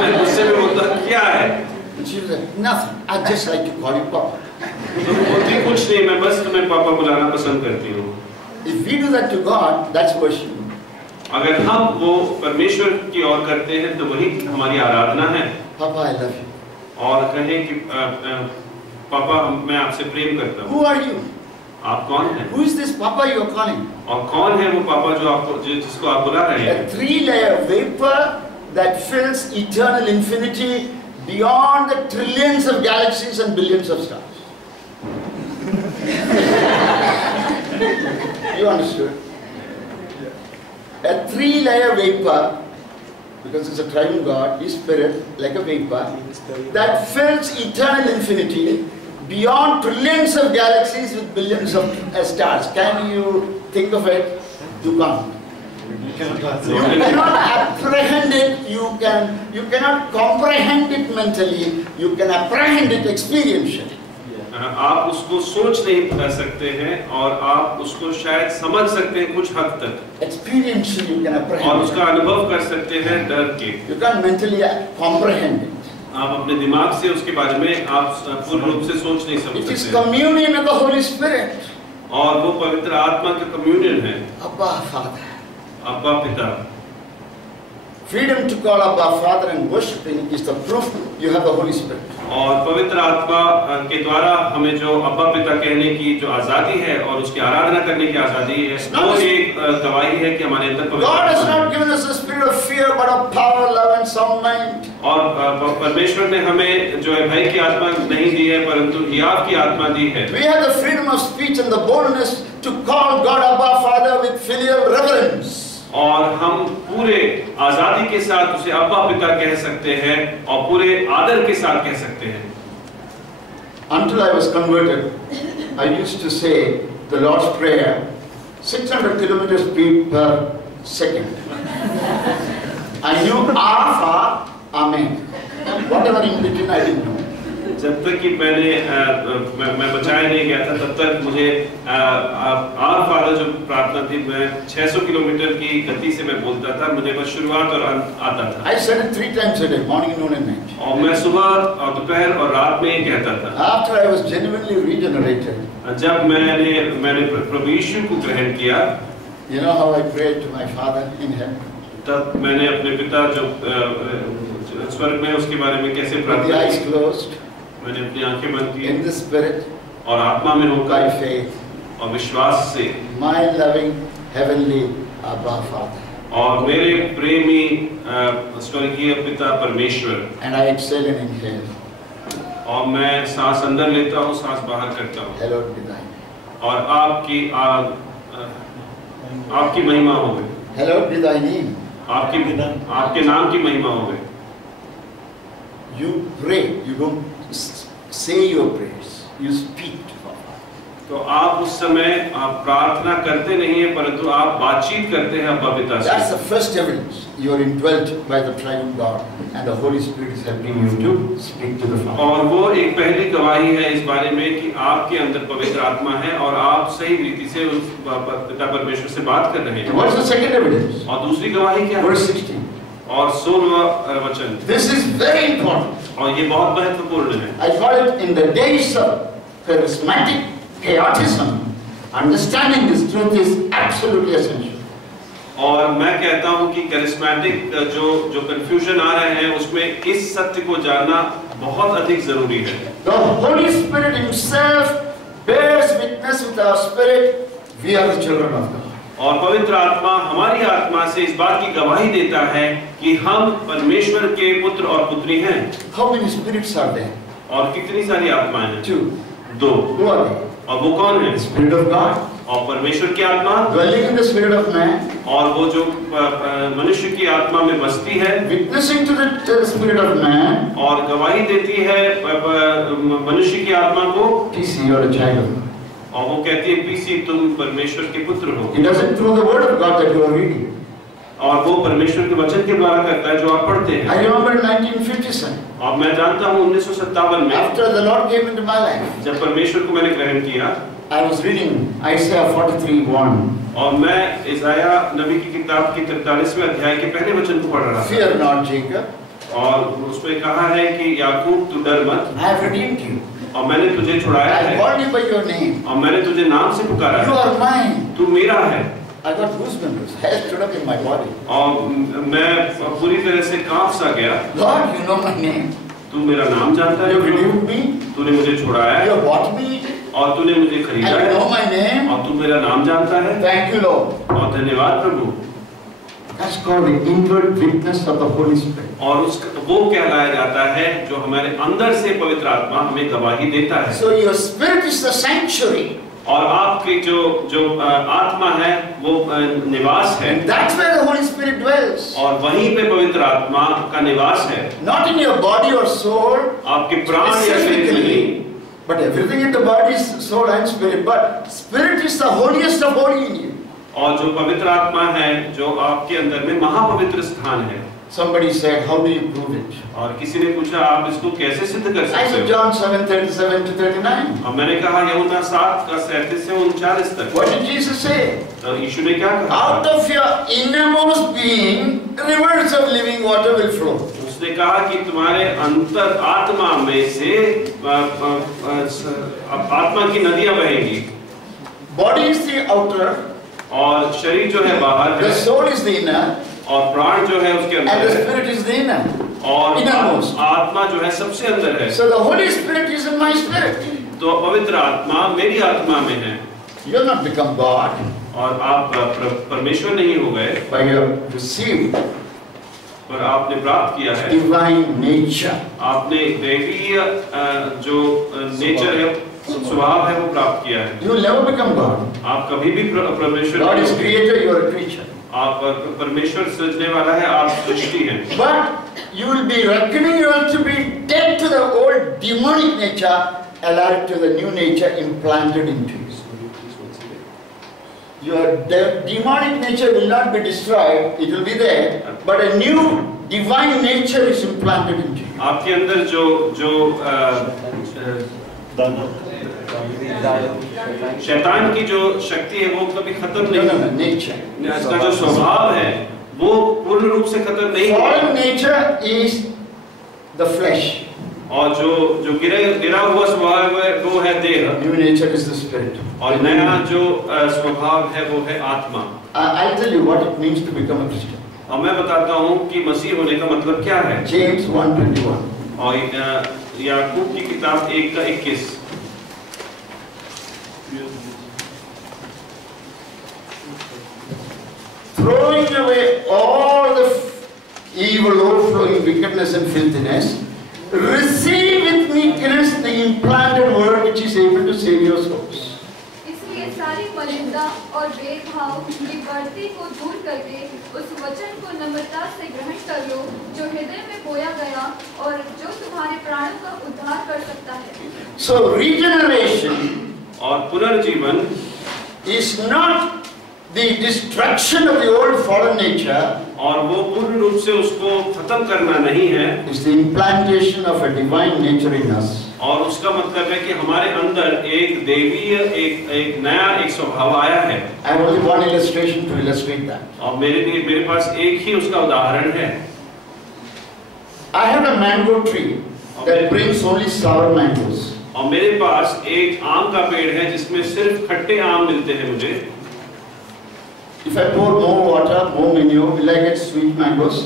मैं गुस्से में बोलता क्या है? And she will say nothing. I just like to call you Papa. तो बोलती कुछ नहीं, मैं बस तुम्हें पापा बुलाना पसंद करती हूँ। If we do that to God, that's worship. अगर हम वो परमेश्वर की ओर करते हैं तो वही हमारी आराधना है। Papa, I love you. और कहें कि पापा मैं आपसे प्रेम करता हूँ। Who are you? आप कौन हैं? Who is this Papa you are calling? और कौन है वो पापा जो आपको जिसको आप बुला रहे हैं? A three-layer vapor that fills eternal infinity beyond the trillions of galaxies and billions of stars. You understood? A three-layer vapor, because it's a triune God, His Spirit, like a vapor, that fills eternal infinity beyond trillions of galaxies with billions of stars. Can you think of it? You can't. You cannot apprehend it, you cannot comprehend it mentally, you can apprehend it experientially. आप उसको सोच नहीं कर सकते हैं और आप उसको शायद समझ सकते हैं कुछ हद तक। Experientially you can apprehend. और उसका अनुभव कर सकते हैं डर के। You can't mentally comprehend it. आप अपने दिमाग से उसके बारे में आप पूर्ण रूप से सोच नहीं समझ सकते। It is communion of the Holy Spirit. और वो पवित्र आत्मा का कम्युनियन है। Abba Father. अब्बा पिता। Freedom to call Abba Father and worshiping is the proof you have the Holy Spirit. और पवित्र आत्मा के द्वारा हमें जो अब्बा पिता कहने की जो आजादी है और उसकी आराधना करने की आजादी है, वो एक गवाही है कि हमारे अंदर पवित्र God has not given us a spirit of fear but of power, love and sound mind. और परमेश्वर ने हमें जो है भय की आत्मा नहीं दी है परंतु हियाव की आत्मा दी है। We have the freedom of speech and the boldness to call God Abba Father with filial reverence. और हम पूरे आजादी के साथ उसे अब्बा पिता कह सकते हैं और पूरे आदर के साथ कह सकते हैं। Until I was converted, I used to say the Lord's Prayer 600 kilometers beat per second. I knew Alpha, Amen. Whatever in between I didn't know. जब तक कि मैं बचाया नहीं गया था तब तक मुझे आवर फादर जो प्रार्थना थी मैं 600 किलोमीटर की गति से मैं बोलता था, मुझे बस शुरुआत और अंत आता था। I said it 3 times a day, morning, noon and night. और मैं सुबह और दोपहर और रात में ये कहता था। After I was genuinely regenerated, जब मैंने प्रभु यीशु को ग्रहण किया, you know how I prayed to my Father in heaven? तब मैंने अपने पिता जो स्वर्ग में उसके बारे में कैसे प्रार्थना की? With the eyes closed. मैंने अपनी आंखें बंद की। In the spirit. और आत्मा में होकर। By faith. और विश्वास से। My loving heavenly Abba Father. और मेरे प्रेमी स्वर्गीय पिता परमेश्वर। And I exhale and inhale. और मैं सांस अंदर लेता हूँ, सांस बाहर करता हूँ। Hallowed be thy name. और आपकी महिमा हो गई। Hallowed be thy name. आपके नाम की महिमा हो गई। You pray, you don't say your prayers, you speak to God. तो आप उस समय आप प्रार्थना करते नहीं हैं परंतु आप बातचीत करते हैं अब्बा पिता से। That's the first evidence you are indwelt by the triune God and the Holy Spirit is helping you to speak to the Father. और वो एक पहली गवाही है इस बारे में कि आपके अंदर पवित्र आत्मा है और आप सही रीति से उस पिता परमेश्वर से बात कर रहे हैं। What is the second evidence? और दूसरी गवाही क्या है? Verse 16. और 16वां वचन। This is very important. और ये बहुत महत्वपूर्ण है। I call it in the days of charismatic chaotism, understanding this truth is absolutely essential. और मैं कहता हूँ कि करिस्मेटिक जो कंफ्यूजन आ रहे हैं उसमें इस सत्य को जानना बहुत अधिक जरूरी है। The Holy Spirit Himself bears witness with our spirit. We are the children of God. और पवित्र आत्मा हमारी आत्मा से इस बात की गवाही देता है कि हम परमेश्वर के पुत्र और पुत्री हैं। How many spirits are there? और कितनी सारी आत्माएं हैं? 2. 2। Who are they? और वो कौन है? The Spirit of God, और परमेश्वर की आत्मा, dwelling in the spirit of man, और वो जो मनुष्य की आत्मा में बसती है, witnessing to the spirit of man. और गवाही देती है मनुष्य की आत्मा को। PC, you are a child of God. और वो कहती है पीसी तुम परमेश्वर के पुत्र हो। He does it through the word of God that you are reading. और वो परमेश्वर के वचन के द्वारा करता है जो आप पढ़ते हैं। I remember 1957. और मैं जानता हूँ 1957 में After the Lord came into my life, जब परमेश्वर को मैंने ग्रहण किया, I was reading Isaiah 43:1. और मैं इसाया नबी की किताब की 43वें अध्याय के पहले वचन को पढ़ रहा था। Fear not, Jacob. और उसमें कहा है कि याकूब तू डर मत, I have redeemed you. और मैंने तुझे छुड़ाया I है, called you by your name. और मैंने तुझे नाम से पुकारा You है, are mine. तू मेरा है। I got goosebumps. Hair stood up in my body. और मैं पूरी तरह से कांप सा गया। Lord, you know my name. तू मेरा नाम जानता You है, redeemed me. तूने मुझे छुड़ाया You है, have bought me. और तूने मुझे खरीदा And you है, know my name. और तू मेरा नाम जानता है। Thank you, Lord. और धन्यवाद प्रभु। That's called the inward witness of the Holy Spirit. और वो कहलाया जाता है जो हमारे अंदर से पवित्र आत्मा हमें गवाही देता है। So your spirit is the sanctuary. और आपकी जो आत्मा है वो निवास है, And that's where the Holy Spirit dwells. और वहीं पे पवित्र आत्मा का निवास है। Not in your body or soul, आपके प्राण या शरीर में नहीं, but everything in the body is soul and spirit. But spirit is the holiest of holy in you. और जो पवित्र आत्मा है जो आपके अंदर में महापवित्र स्थान है। Somebody said, how do you prove it? और किसी ने पूछा आप इसको कैसे सिद्ध कर I सकते said हो? John 7:37 to 39. और मैंने कहा यूहन्ना 7:37 से 39 तक। What did Jesus say? तो यीशु ने क्या कहा? Out of your innermost being, rivers of living water will flow. उसने कहा कि तुम्हारे अंतर आत्मा में से आत्मा की नदियां बहेंगी। Body is the outer, और शरीर जो है बाहर the है, soul is the inner, और प्राण जो है उसके and अंदर the है, spirit is the inner. और innermost. आत्मा जो है सबसे अंदर है। So the Holy Spirit is in my spirit. तो पवित्र आत्मा मेरी आत्मा में है। You have not become God, और आप परमेश्वर नहीं हो गए, but you have received पर आपने प्राप्त किया है divine nature. आपने दैवीय जो नेचर है, स्वभाव है, वो प्राप्त किया है। You will never become God. आप कभी भी परमेश्वर God नहीं is होंगे। creator, you are a creature. आप परमेश्वर सृजने वाला है, आप सृष्टि हैं। But you will be reckoning you have to be dead to the old demonic nature, alive to the new nature implanted into you. Your demonic nature will not be destroyed, it will be there, but a new divine nature is implanted into you. आपके अंदर जो शैतान की जो शक्ति है वो कभी खत्म नहीं होगी। Nature. इसका जो स्वभाव है वो पूर्ण रूप से खत्म नहीं Fallen होगा। nature is the flesh. और जो गिरा हुआ स्वभाव है वो है देह, New nature is the spirit. और नया जो स्वभाव है वो है आत्मा। I'll tell you what it means to become a Christian. और मैं बताता हूँ कि मसीह होने का मतलब क्या है। James 1:21. और याकूब की किताब 1:21। Throwing away all the evil, overflowing wickedness and filthiness, receive with meekness the implanted word which is able to save your souls. इसलिए सारी मलिनता और भेदभाव की बढ़ती को दूर करके उस वचन को नम्रता से ग्रहण कर लो जो हृदय में बोया गया और जो तुम्हारे प्राणों का उद्धार कर सकता है। So regeneration और पुनर्जीवन is not the destruction of the old fallen nature, और वो पूर्ण रूप से उसको खत्म करना नहीं है, it's the implantation of a divine nature in us. और उसका मतलब है कि हमारे अंदर एक देवीय एक नया एक स्वभाव आया है। I have only one illustration to illustrate that. और मेरे पास एक ही उसका उदाहरण है। I have a mango tree that brings only sour mangoes. और मेरे पास एक आम का पेड़ है जिसमें सिर्फ खट्टे आम मिलते हैं मुझे। If I pour more water, more manure, will I get sweet mangoes?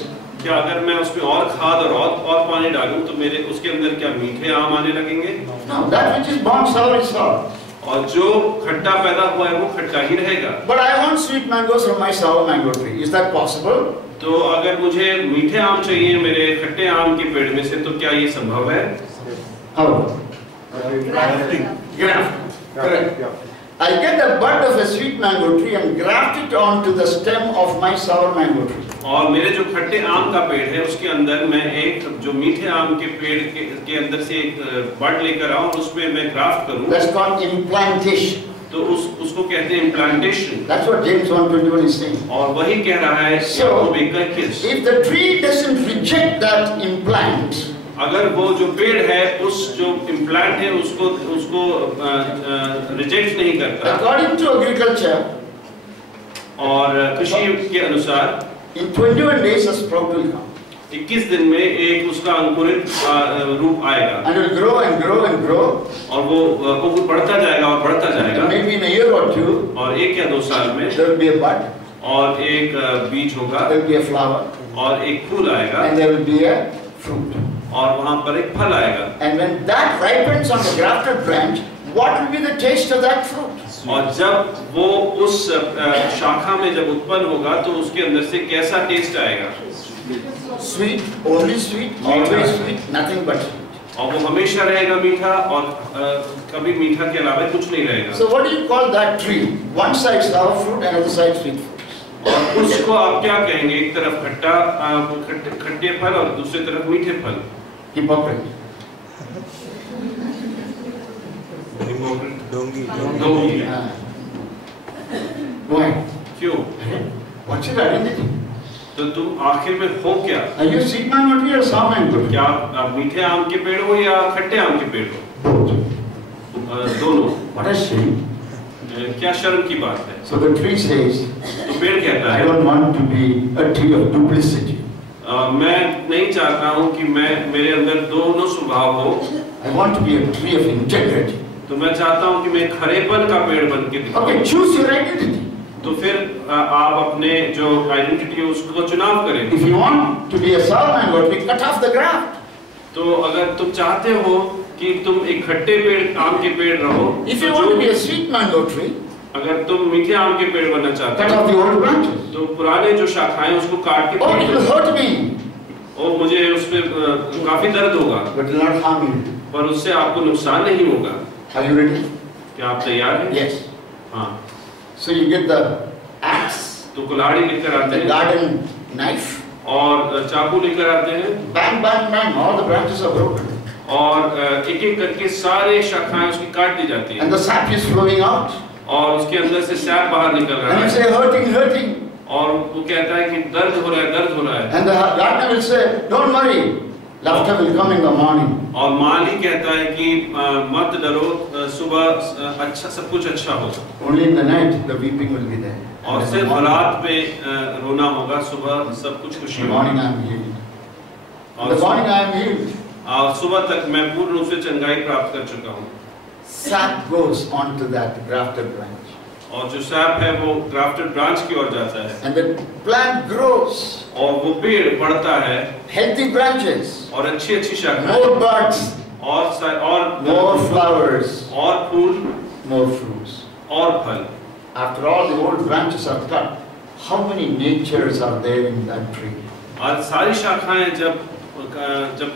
क्या अगर मैं उसमें और खाद और पानी डालूं तो मेरे उसके अंदर क्या मीठे आम आने लगेंगे? No, that which is born sour is sour. और जो खट्टा पैदा हुआ है वो खट्टा ही रहेगा। But I want sweet mangoes from my sour mango tree. Is that possible? तो अगर मुझे मीठे आम चाहिए मेरे खट्टे आम के पेड़ में से, तो क्या ये संभव है? How? Grafting. Graft. Correct. I get the bud of a sweet mango tree and graft it onto the stem of my sour mango tree. और मेरे जो खट्टे आम का पेड़ है उसके अंदर मैं एक जो मीठे आम के पेड़ के अंदर से एक बड लेकर आऊं, उसमें मैं ग्राफ्ट करूं। That's called implantation. तो उसको कहते हैं implantation. That's what James 1:21 is saying. और वही कह रहा है So, 21। if the tree doesn't reject that implant, अगर वो जो पेड़ है उस जो इम्प्लांट है उसको रिजेक्ट नहीं करता, according to agriculture, और कृषि के अनुसार in 21 days a sprout will come. 21 दिन में एक उसका अंकुरित रूप आएगा, And it will grow and grow and grow. और वो बढ़ता जाएगा और बढ़ता जाएगा, And maybe in a year or two, और 1 या 2 साल में there will be a bud, और एक बीज होगा, there will be a flower, और एक फूल आएगा, and there will be a fruit. और वहां पर एक फल आएगा। And when that ripens on the grafted branch, what will be the taste of that fruit? और जब वो उस शाखा में जब उत्पन्न होगा तो उसके अंदर से कैसा टेस्ट आएगा? Sweet, only sweet, always sweet, nothing but sweet. और वो हमेशा रहेगा मीठा, और कभी मीठा के अलावा कुछ नहीं रहेगा। So what do you call that tree? One side sour fruit, another side sweet fruit. और उसको आप क्या कहेंगे? एक तरफ खट्टे फल और दूसरी तरफ मीठे फल। Hypocrite. डोंगी। Why? क्यों? What's your identity? तो तुम आखिर में हो क्या? Are you sweet mango tree or sour mango tree? क्या आप मीठे आम के पेड़ हो या खट्टे आम के पेड़ हो? Both. दोनों। What a shame. क्या शर्म की बात है? So the tree says, तो पेड़ कहता I है, don't want to be a tree of duplicity. मैं नहीं चाहता हूँ कि मेरे अंदर दोनों स्वभाव हो। I want to be a tree of integrity. तो मैं चाहता हूँ कि मैं खरेपन का पेड़ बन के दिखाऊं। Okay, choose your identity. तो फिर आप अपने जो आइडेंटिटी है उसको चुनाव करें। If you want to be a sour mango tree, cut off the graft. तो अगर तुम चाहते हो कि तुम एक खट्टे पेड़ आम के पेड़ रहो, If you want to be a sweet mango tree, अगर तुम मीठे आम के पेड़ बनना चाहते cut हो, off the old branches. तो पुराने जो शाखाएं उसको काट के Oh, it will hurt me, और मुझे उसमें काफी दर्द होगा, but it will not harm you. पर उससे आपको नुकसान नहीं होगा। Are you ready? क्या आप तैयार हैं? Yes. हाँ। So you get the axe, तो कुल्हाड़ी लेकर आते the हैं garden knife, और चाकू लेकर आते हैं, bang, bang, bang, all the branches are broken. और एक एक करके सारे शाखाएं उसकी काट दी जाती हैं, And the sap is flowing out. और उसके अंदर से सैप बाहर निकल रहा And you है, say, hurting, hurting. और वो कहता है कि दर्द हो रहा है, दर्द हो रहा है। And the gardener will say, don't worry, laughter will come in the morning. और माली कहता है कि मत डरो, सुबह अच्छा सब कुछ अच्छा होगा, Only in the night the weeping will be there. और And in the सिर्फ morning, रात में रोना होगा, सुबह सब कुछ in खुशी the होगी। morning I am healed. In और the morning I am healed. और सुबह तक मैं पूर्ण रूप से चंगाई प्राप्त कर चुका हूँ। Sap goes onto that grafted branch. और जो सैप है वो ग्राफ्टेड ब्रांच की ओर जाता है, And the plant grows. और वो पेड़ बढ़ता है, Healthy branches. और अच्छी शाखाएं, More buds. और More flowers. और फूल More fruits. और फल। After all the old branches are cut, how many natures are there in that tree? और सारी शाखाएं जब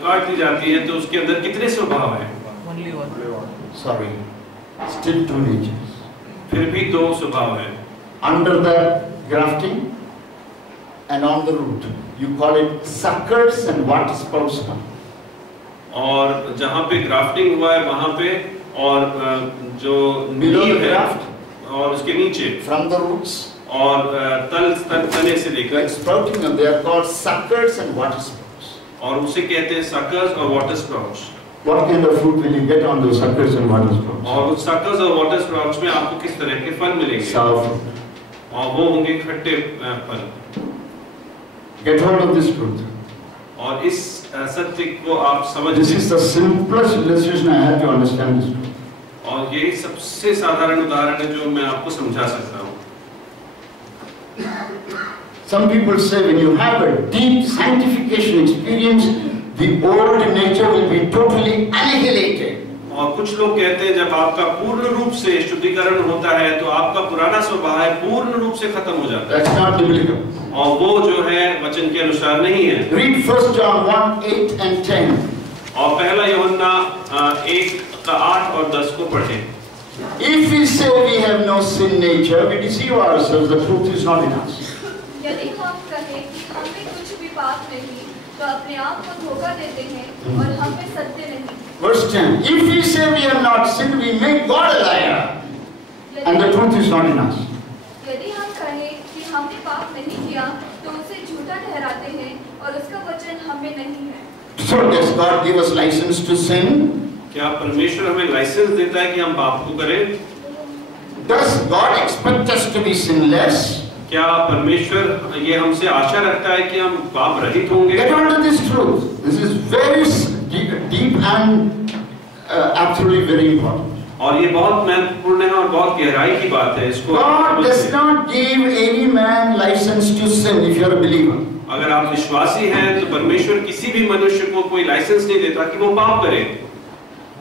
काट दी जाती हैं तो उसके अंदर कितने स्वभाव हैं? Sorry, still two natures. फिर भी 2 स्वभाव हैं। Under the grafting and on the root, you call it suckers and water sprouts come. और जहाँ पे ग्राफ्टिंग हुआ है वहाँ पे, और जो Below नींव the है graft, और उसके नीचे, from the roots, और तने से like लेकर, sprouting, and they are called suckers and water sprouts. और उसे कहते हैं सकर्स और water sprouts. What kind of fruit will you get on those suckers and water sprouts? और उस सकर्स और वाटर स्प्राउट्स में आपको किस तरह के फल मिलेंगे? Sour fruit. और वो होंगे खट्टे फल। Get hold of this truth. और इस सत्य को आप समझ This is the simplest illustration I had to understand this truth. और ये सबसे साधारण उदाहरण है जो मैं आपको समझा सकता हूँ। Some people say when you have a deep sanctification experience, the old nature will be totally annihilated. और कुछ लोग कहते हैं जब आपका पूर्ण रूप से शुद्धिकरण होता है तो आपका पुराना स्वभाव है पूर्ण रूप से खत्म हो जाता है। That's not biblical. और वो जो है वचन के अनुसार नहीं है। Read 1 John 1:8 and 10. और पहला यूहन्ना 1:8 और 10 को पढ़ें। If we say we have no sin nature, we deceive ourselves, the truth is not in us. यदि हम कहें कि हमें कुछ भी पाप नहीं, तो अपने आप को धोखा देते हैं और हम में सत्य नहीं। Verse 10. If we say we have not sinned, we make God a liar, and the truth is not in us. यदि हम कहें कि हमने पाप नहीं किया, तो उसे झूठा ठहराते हैं और उसका वचन हम में नहीं है। So does God give us license to sin? क्या परमेश्वर हमें लाइसेंस देता है कि हम पाप को करें? Does God expect us to be sinless? क्या परमेश्वर ये हमसे आशा रखता है कि हम पाप रहित होंगे? Get on to this truth. This is very deep and absolutely very important. और ये बहुत महत्वपूर्ण है और बहुत गहराई की बात है। इसको God does not give any man license to sin if you are a believer. अगर आप विश्वासी हैं तो परमेश्वर किसी भी मनुष्य को कोई लाइसेंस नहीं देता कि वो पाप करे।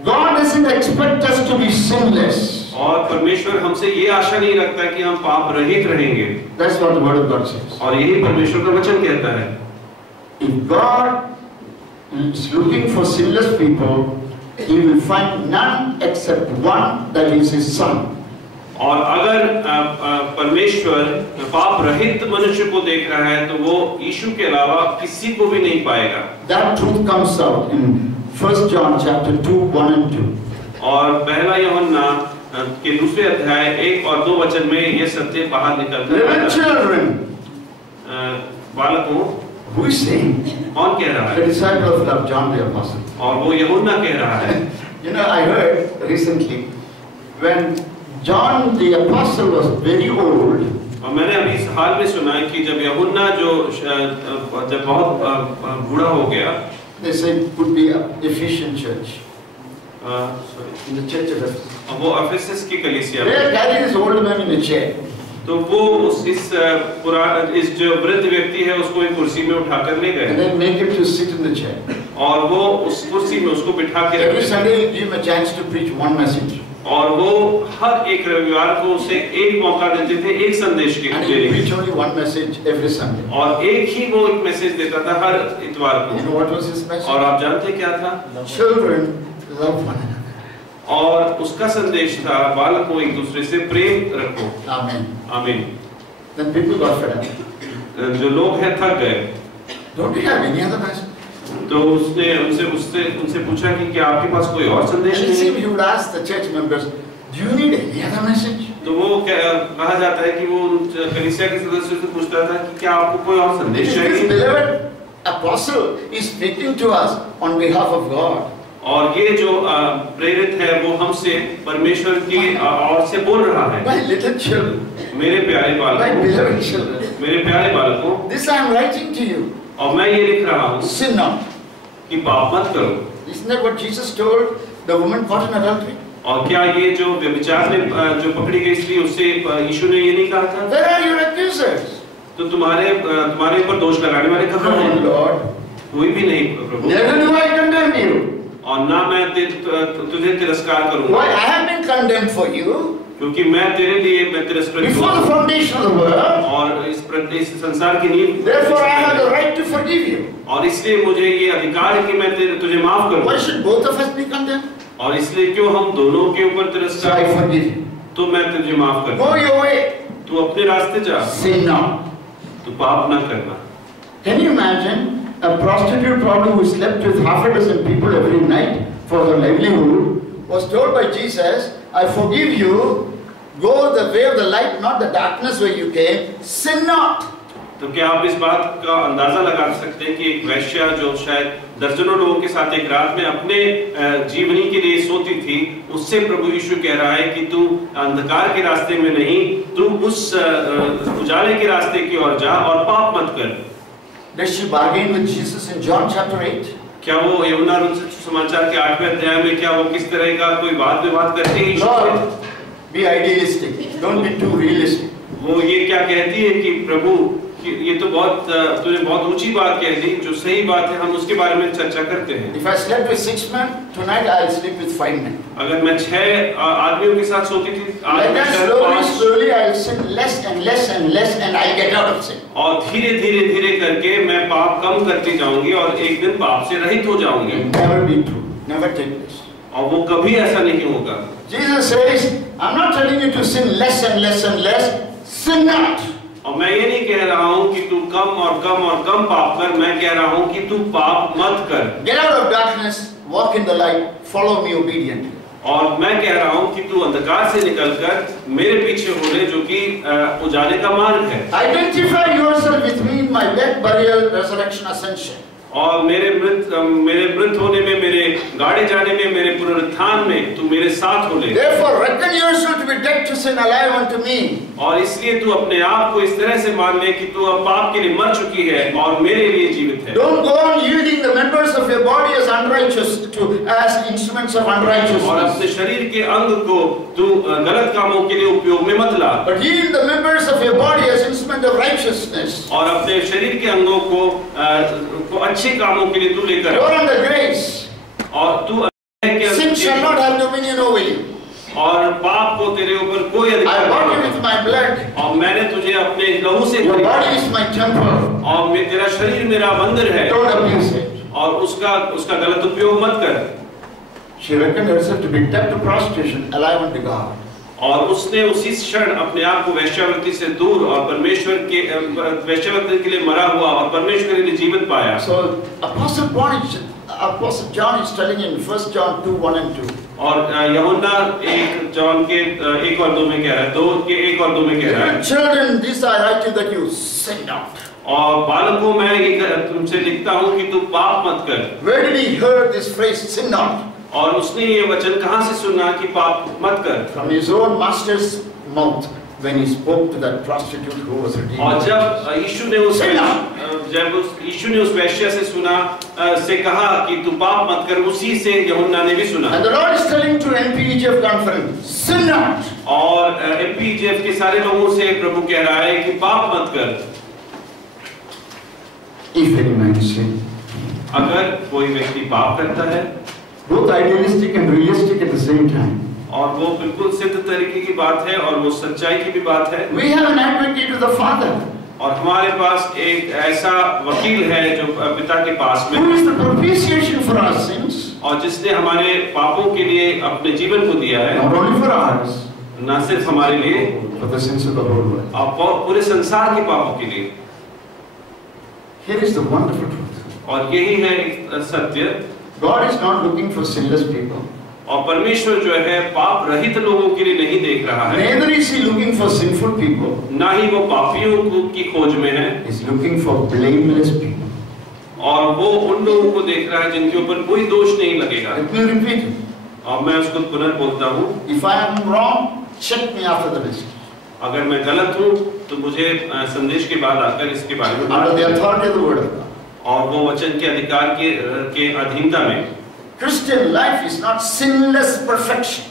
God doesn't expect us to be sinless. और परमेश्वर हमसे ये आशा नहीं रखता कि हम पाप रहित रहेंगे। That's what the word of God says. और यही परमेश्वर का वचन कहता है। If God is looking for sinless people, He will find none except one, that is His Son. और अगर परमेश्वर पाप रहित मनुष्य को देख रहा है तो वो यीशु के अलावा किसी को भी नहीं पाएगा। That truth comes out in 1 John chapter 2, 1 and 2. और पहला यूहन्ना के दूसरे अध्याय 1 और 2 वचन में ये सत्य बाहर निकलता है। Little children, बालकों, who is saying? कौन कह रहा The है? disciple of John the Apostle. और वो यूहन्ना कह रहा है। You know, I heard recently when John the Apostle was very old. और मैंने अभी इस हाल में सुना है कि जब यूहन्ना जब बहुत बूढ़ा हो गया, They said it could be Ephesian church. In the church of Ephesus. वो एफेसस की कलीसिया They में, carried this old man in a chair. तो वो इस जो वृद्ध व्यक्ति है उसको एक कुर्सी में उठाकर ले And गए then make him to sit in the chair. और वो उस कुर्सी में उसको बिठा के Every रखे Sunday he'll give him a chance to preach one message. और वो हर एक रविवार को उसे एक मौका देते थे एक संदेश के And he'll लिए, preach only one message every Sunday. और एक ही वो एक मैसेज देता था हर इतवार You को। know what was his message? और आप जानते क्या था? Children, love one another. और उसका संदेश था बालकों एक दूसरे से प्रेम रखो। Amen. आमीन। Then people got fed up. जो लोग हैं थक गए, Don't you have any other message? तो उसने उनसे पूछा कि क्या आपके पास कोई और संदेश And it नहीं seemed है? he would ask the church members, do you need any other message? तो वो कहा जाता है कि वो कलीसिया के सदस्यों से पूछता था कि क्या आपको कोई और संदेश This चाहिए? beloved apostle is speaking to us on behalf of God. और ये जो प्रेरित है वो हमसे परमेश्वर की ओर से बोल रहा है। My little children, मेरे प्यारे my बालकों, beloved children, मेरे प्यारे बालकों, this I am writing to you. और मैं ये लिख रहा हूँ Sin not. कि पाप मत करो। Isn't that what Jesus told the woman caught in adultery? और क्या ये जो व्यभिचार में जो पकड़ी गई स्त्री उससे यीशु ने ये नहीं कहा था? Where are your accusers? तो तुम्हारे ऊपर दोष लगाने वाले कहाँ No, हैं? Lord. कोई भी नहीं प्रभु। Neither do I condemn you. और ना मैं तुझे तिरस्कार करूँगा। Why? I have been condemned for you क्योंकि मैं तेरे लिए तिरस्कृत before the हूँ foundation of the world. और इस संसार की नींव। Therefore, I have the right to forgive you. और इसलिए मुझे ये अधिकार है कि मैं तुझे माफ करूँ। Why should both of us be condemned? और इसलिए क्यों हम दोनों के ऊपर So तिरस्कार? I forgive you. तो मैं तुझे माफ कर Go your way. तू अपने रास्ते जा, Sin not. तू पाप ना करना। Can you imagine a prostitute probably who slept with half a dozen people every night for her livelihood was told by Jesus, I forgive you, go the way of the light, not the darkness where you came, sin not. तो क्या आप इस बात का अंदाजा लगा सकते हैं कि एक वैश्या जो शायद दर्जनों लोगों के साथ एक रात में अपने जीवनी के लिए सोती थी, उससे प्रभु यीशु कह रहा है कि तू अंधकार के रास्ते में नहीं, तू उस उजाले के रास्ते की ओर जा और पाप मत कर। Did she bargain with Jesus in John chapter 8? क्या वो यूहन्ना सुसमाचार के 8वें अध्याय में क्या वो किस तरह का कोई वाद विवाद करते हैं यीशु से? Lord, be idealistic. Don't be too realistic. वो ये क्या कहती है कि प्रभु ये तो बहुत तूने बहुत ऊंची बात कह दी, जो सही बात है हम उसके बारे में चर्चा करते हैं। If I slept with 6 men, tonight I'll sleep with 5 men. अगर मैं 6 आदमियों के साथ सोती थी, आज Like मैं that, शायद slowly, 5, slowly I'll sin less and less and less, and I'll get out of sin. और धीरे धीरे धीरे करके मैं पाप कम करती जाऊंगी और एक दिन पाप से रहित हो जाऊंगी। It will never be true. Never take this. और वो कभी ऐसा नहीं होगा। Jesus says, I'm not telling you to sin less and less and less. Sin not. और मैं ये नहीं कह रहा हूँ कि तू कम और कम और कम पाप कर, मैं कह रहा हूँ कि तू पाप मत कर। Get out of darkness, walk in the light, follow me obediently. और मैं कह रहा हूँ कि तू अंधकार से निकलकर मेरे पीछे हो ले, जो कि उजाले का मार्ग है। Identify yourself with me in my death, burial, resurrection, ascension. और मेरे मृत होने में, मेरे गाड़े जाने में, मेरे पुनरुत्थान में तू मेरे साथ हो ले। Therefore, reckon yourself to be dead to sin, alive unto me. और इसलिए तू अपने आप को इस तरह से मान ले कि तू अब पाप के लिए मर चुकी है और मेरे लिए जीवित है। Don't go on yielding the members of your body as unrighteous as instruments of unrighteousness. और अपने शरीर के अंग को तू गलत कामों के लिए उपयोग में मत ला। But yield the members of your body as instrument of righteousness. और अपने शरीर के अंगों को अच्छे कामों के लिए तू लेकर You're under grace. और तू Sin shall not have dominion over you. और पाप को तेरे ऊपर कोई I अधिकार bought you नहीं। with my blood. और मैंने तुझे अपने लहू से Your खरीदा body is my temple. और तेरा शरीर मेरा मंदिर है। Don't abuse it. और उसका गलत उपयोग मत कर। She reckoned herself to be dead to prostitution, alive unto God. और उसने उसी क्षण अपने आप को वेश्यावृत्ति से दूर और परमेश्वर के वेश्यावृत्ति के लिए मरा हुआ और परमेश्वर के लिए जीवित पाया। So Apostle John is telling in 1 John 2:1 and 2. और यूहन्ना 1 जॉन के 1 और 2 में कह रहा है, 2 के 1 और 2 में कह रहा है, Children, this I write to you that you sin not. और बालकों मैं ये तुमसे लिखता हूँ कि तू पाप मत कर। Where did he hear this phrase, sin not? और उसने ये वचन कहाँ से सुना कि पाप मत कर? From his own master's mouth when he spoke to that prostitute who was redeemed. और जब यीशु ने उस वेश्या से सुना से कहा कि तू पाप मत कर, उसी से यूहन्ना ने भी सुना। And the Lord is telling to MPEGF conference, sin not. और MPEGF के सारे लोगों से प्रभु कह रहा है कि पाप मत कर। If any man sin, अगर कोई व्यक्ति पाप करता है, both idealistic and realistic at the same time. और वो बिल्कुल सिद्ध तरीके की बात है और वो सच्चाई की भी बात है। We have an advocate with the Father. और हमारे पास एक ऐसा वकील है जो पिता के पास में, Who is the propitiation for our sins? और जिसने हमारे पापों के लिए अपने जीवन को दिया है, Not only for ours, न सिर्फ हमारे लिए, for the sins of the whole world. और पूरे संसार के पापों के लिए। Here is the wonderful truth. और यही है एक सत्य। God is not looking for sinless people. और परमेश्वर जो है पाप रहित लोगों के लिए नहीं देख रहा है, Neither is he looking for sinful people. ना ही वो पापियों की खोज में है, He is looking for blameless people. और वो उन लोगों को देख रहा है जिनके ऊपर कोई दोष नहीं लगेगा। Let me repeat it. और मैं उसको पुनर्बोलता हूँ, If I am wrong, check me after the message. अगर मैं गलत हूँ तो मुझे संदेश के बाद आकर इसके बारे में Under the authority of the word of God. और वो वचन के अधिकार के अधीनता में। Christian life is not sinless perfection.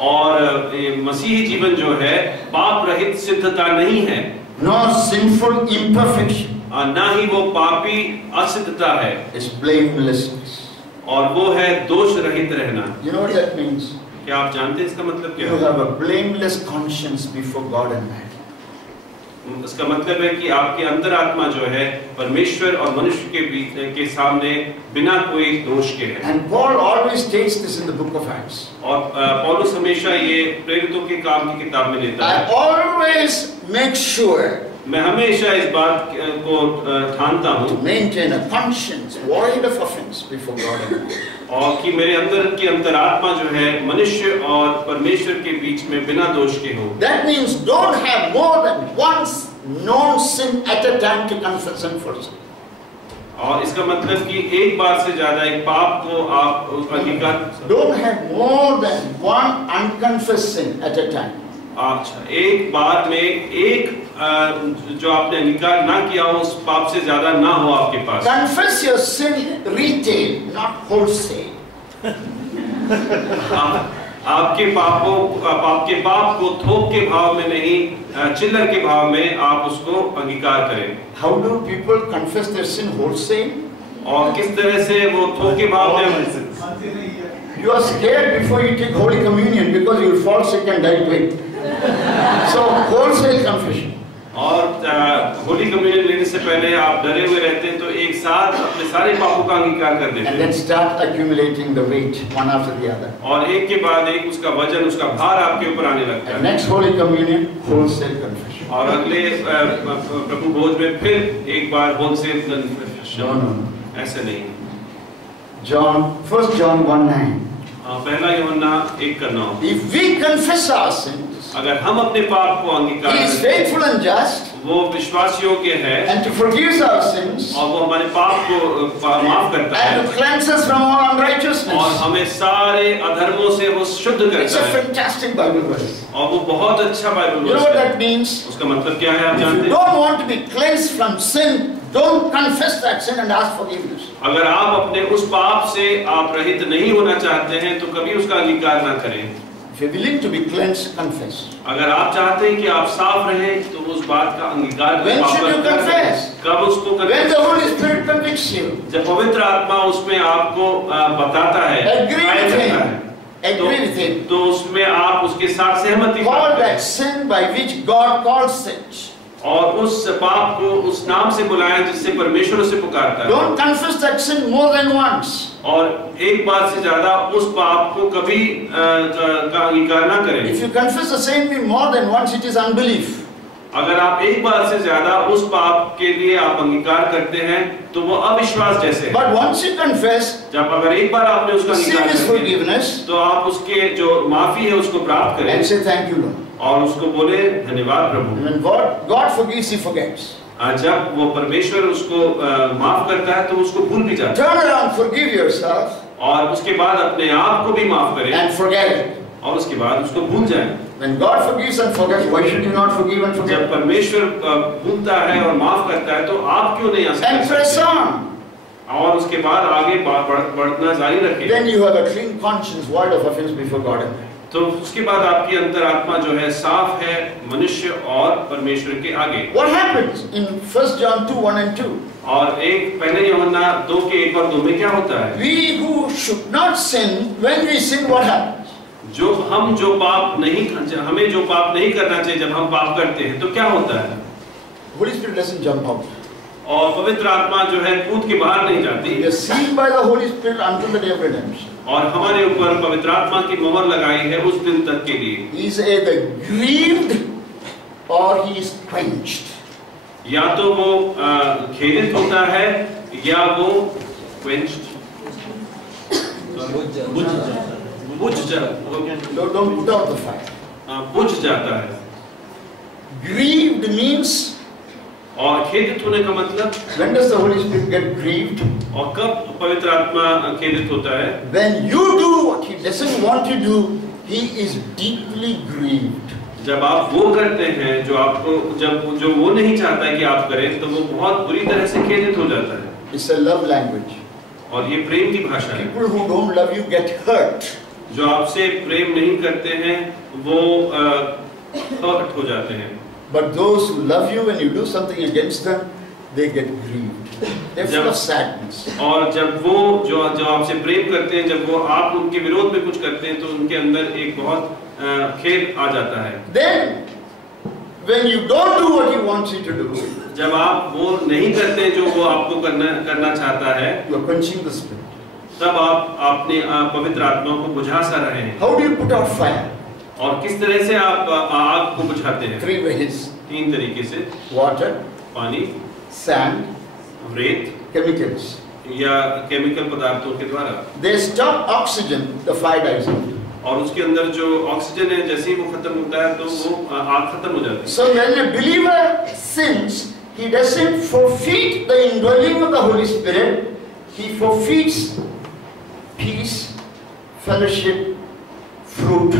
और मसीही जीवन जो है पाप रहित सिद्धता नहीं है, No sinful imperfection. और ना ही वो पापी असिद्धता है, It's blamelessness. और वो है दोष रहित रहना। You know what that means? क्या आप जानते हैं इसका मतलब क्या You है? have a blameless conscience before God and man. इसका मतलब है कि आपकी अंतरात्मा जो है परमेश्वर और मनुष्य के बीच के सामने बिना कोई दोष के है। And Paul always states this in the book of Acts. और पौलुस हमेशा ये प्रेरितों के काम की किताब में देता है। I always make sure मैं हमेशा इस बात को ठानता हूँ to maintain a conscience void of offense before God and man. और कि मेरे अंदर की अंतरात्मा जो है मनुष्य और परमेश्वर के बीच में बिना दोष के हो। That means don't have more than one known sin at a time to confess and forsake. और इसका मतलब कि एक बार से ज्यादा एक पाप को आप अंगीकार, Don't have more than one unconfessed sin at a time. अच्छा, एक बार में एक जो आपने अंगीकार ना किया हो उस पाप से ज्यादा ना हो आपके पास। Confess your sin retail, not wholesale. आपके पाप को थोक के भाव में नहीं, चिल्लर के भाव में आप उसको अंगीकार करें। How do people confess their sin wholesale? और किस तरह से वो थोक के भाव में, You are scared before you take Holy Communion because you will fall sick and die quick. So wholesale confession. और होली कम्युनियन लेने से पहले आप डरे हुए रहते हैं, तो एक साथ अपने सारे पापों का अंगीकार कर देते And हैं then start accumulating the weight one after the other. और एक के बाद एक उसका वजन, उसका भार आपके ऊपर आने लगता And है। next Holy Communion, wholesale confession. और अगले प्रभु भोज में फिर एक बार होलसेल कन्फेशन। No. ऐसे नहीं। First John 1:9. पहला यूहन्ना 1:9। If we confess our sins, अगर हम अपने पाप को अंगीकार He is करें, faithful and just, वो विश्वास योग्य है and to forgive our sins, और वो हमारे पाप को माफ करता है and to cleanse us from all और unrighteousness. हमें सारे अधर्मों से वो शुद्ध It's करता a है। fantastic Bible verse. और वो बहुत अच्छा Bible You know verse what है। that means? उसका मतलब क्या है आप If you जानते हैं? don't want to be cleansed from sin, don't confess that sin and ask forgiveness. अगर आप अपने उस पाप से आप रहित नहीं होना चाहते हैं तो कभी उसका अंगीकार ना करें। If you're willing to be cleansed, confess. अगर आप चाहते हैं कि आप साफ रहें तो उस बात का अंगीकार करें। When should you confess? कब उसको When करें? the Holy Spirit convicts you, जब पवित्र आत्मा उसमें आपको बताता है, agree गाइड with करता Him. है, Agree with Him. तो उसमें आप उसके साथ सहमति Call करते that हैं sin by which God calls it. और उस पाप को उस नाम से बुलाएं जिससे परमेश्वर उसे पुकारता है। Don't confess that sin more than once. और एक बार से ज्यादा उस पाप को कभी का अंगीकार ना करें। If you confess the same thing more than once, it is unbelief. अगर आप एक बार से ज्यादा उस पाप के लिए आप अंगीकार करते हैं तो वो अविश्वास जैसे है। But once you confess, जब अगर एक बार आपने उसका sin अंगीकार is कर लिया, forgiveness, तो आप उसके जो माफी है उसको प्राप्त and करें say thank you, Lord. और उसको बोले धन्यवाद प्रभु। When God forgives, He forgets. जब वो परमेश्वर उसको माफ करता है तो उसको भूल भी जाता Turn around, forgive yourself, है और उसके बाद अपने आप को भी माफ करें and forget it. और उसके बाद उसको भूल जाएं। When God forgives and forgets, why should you not forgive and जब forget? परमेश्वर भूलता है और माफ करता है तो आप क्यों नहीं आ And press सकते? on. और उसके बाद आगे बढ़ना जारी रखें। Then you have a clean conscience, void of offense before God and man. तो उसके बाद आपकी अंतरात्मा जो है साफ है मनुष्य और परमेश्वर के आगे। What happens in 1 John 2:1 and 2? और एक पहले यूहन्ना 2:1 और 2 में क्या होता है? We who should not sin, when we sin, what happens? हमें जो पाप नहीं करना चाहिए जब हम पाप करते हैं तो क्या होता है? Holy Spirit doesn't jump out. और पवित्र आत्मा जो है कूद के बाहर नहीं जाती We are sealed by the Holy Spirit until the day of redemption. और हमारे ऊपर पवित्र आत्मा की मोहर लगाई है उस दिन तक के लिए। He is either grieved or he is quenched. या तो वो खेदित होता है या वो quenched Don't put out the fire. बुझ जाता है। Grieved means, और खेदित होने का मतलब, when does the Holy Spirit get grieved? और कब पवित्र आत्मा खेदित होता है? When you do what he doesn't want to do, he is deeply grieved. जब आप वो करते हैं जो वो नहीं चाहता है कि आप करें तो वो बहुत बुरी तरह से खेदित हो जाता है। It's a love language. और ये प्रेम की भाषा है। People who don't love you get hurt. जो आपसे प्रेम नहीं करते हैं वो हर्ट हो जाते हैं। But those who love you, when you do something against them, they get grieved. They're full of sadness. और जब वो जो आपसे प्रेम करते हैं, जब वो आप उनके विरोध में कुछ करते हैं तो उनके अंदर एक बहुत खेद आ जाता है। Then, when you don't do what he wants you to do, जब आप वो नहीं करते जो वो आपको करना चाहता है, you are quenching the spirit. तब आप अपने पवित्र आत्मा को बुझा सा रहे हैं। How do you put out fire? और किस तरह से आप आग को बुझाते हैं? 3 ways. 3 तरीके से। Water, पानी, sand, रेत chemicals. या केमिकल पदार्थों के द्वारा। They stop oxygen, the fire dies out. और उसके अंदर जो ऑक्सीजन है जैसे ही वो खत्म होता है तो वो आग खत्म हो जाती है। So when a believer sins, he doesn't forfeit the indwelling of the Holy Spirit. He forfeits peace, fellowship, fruit,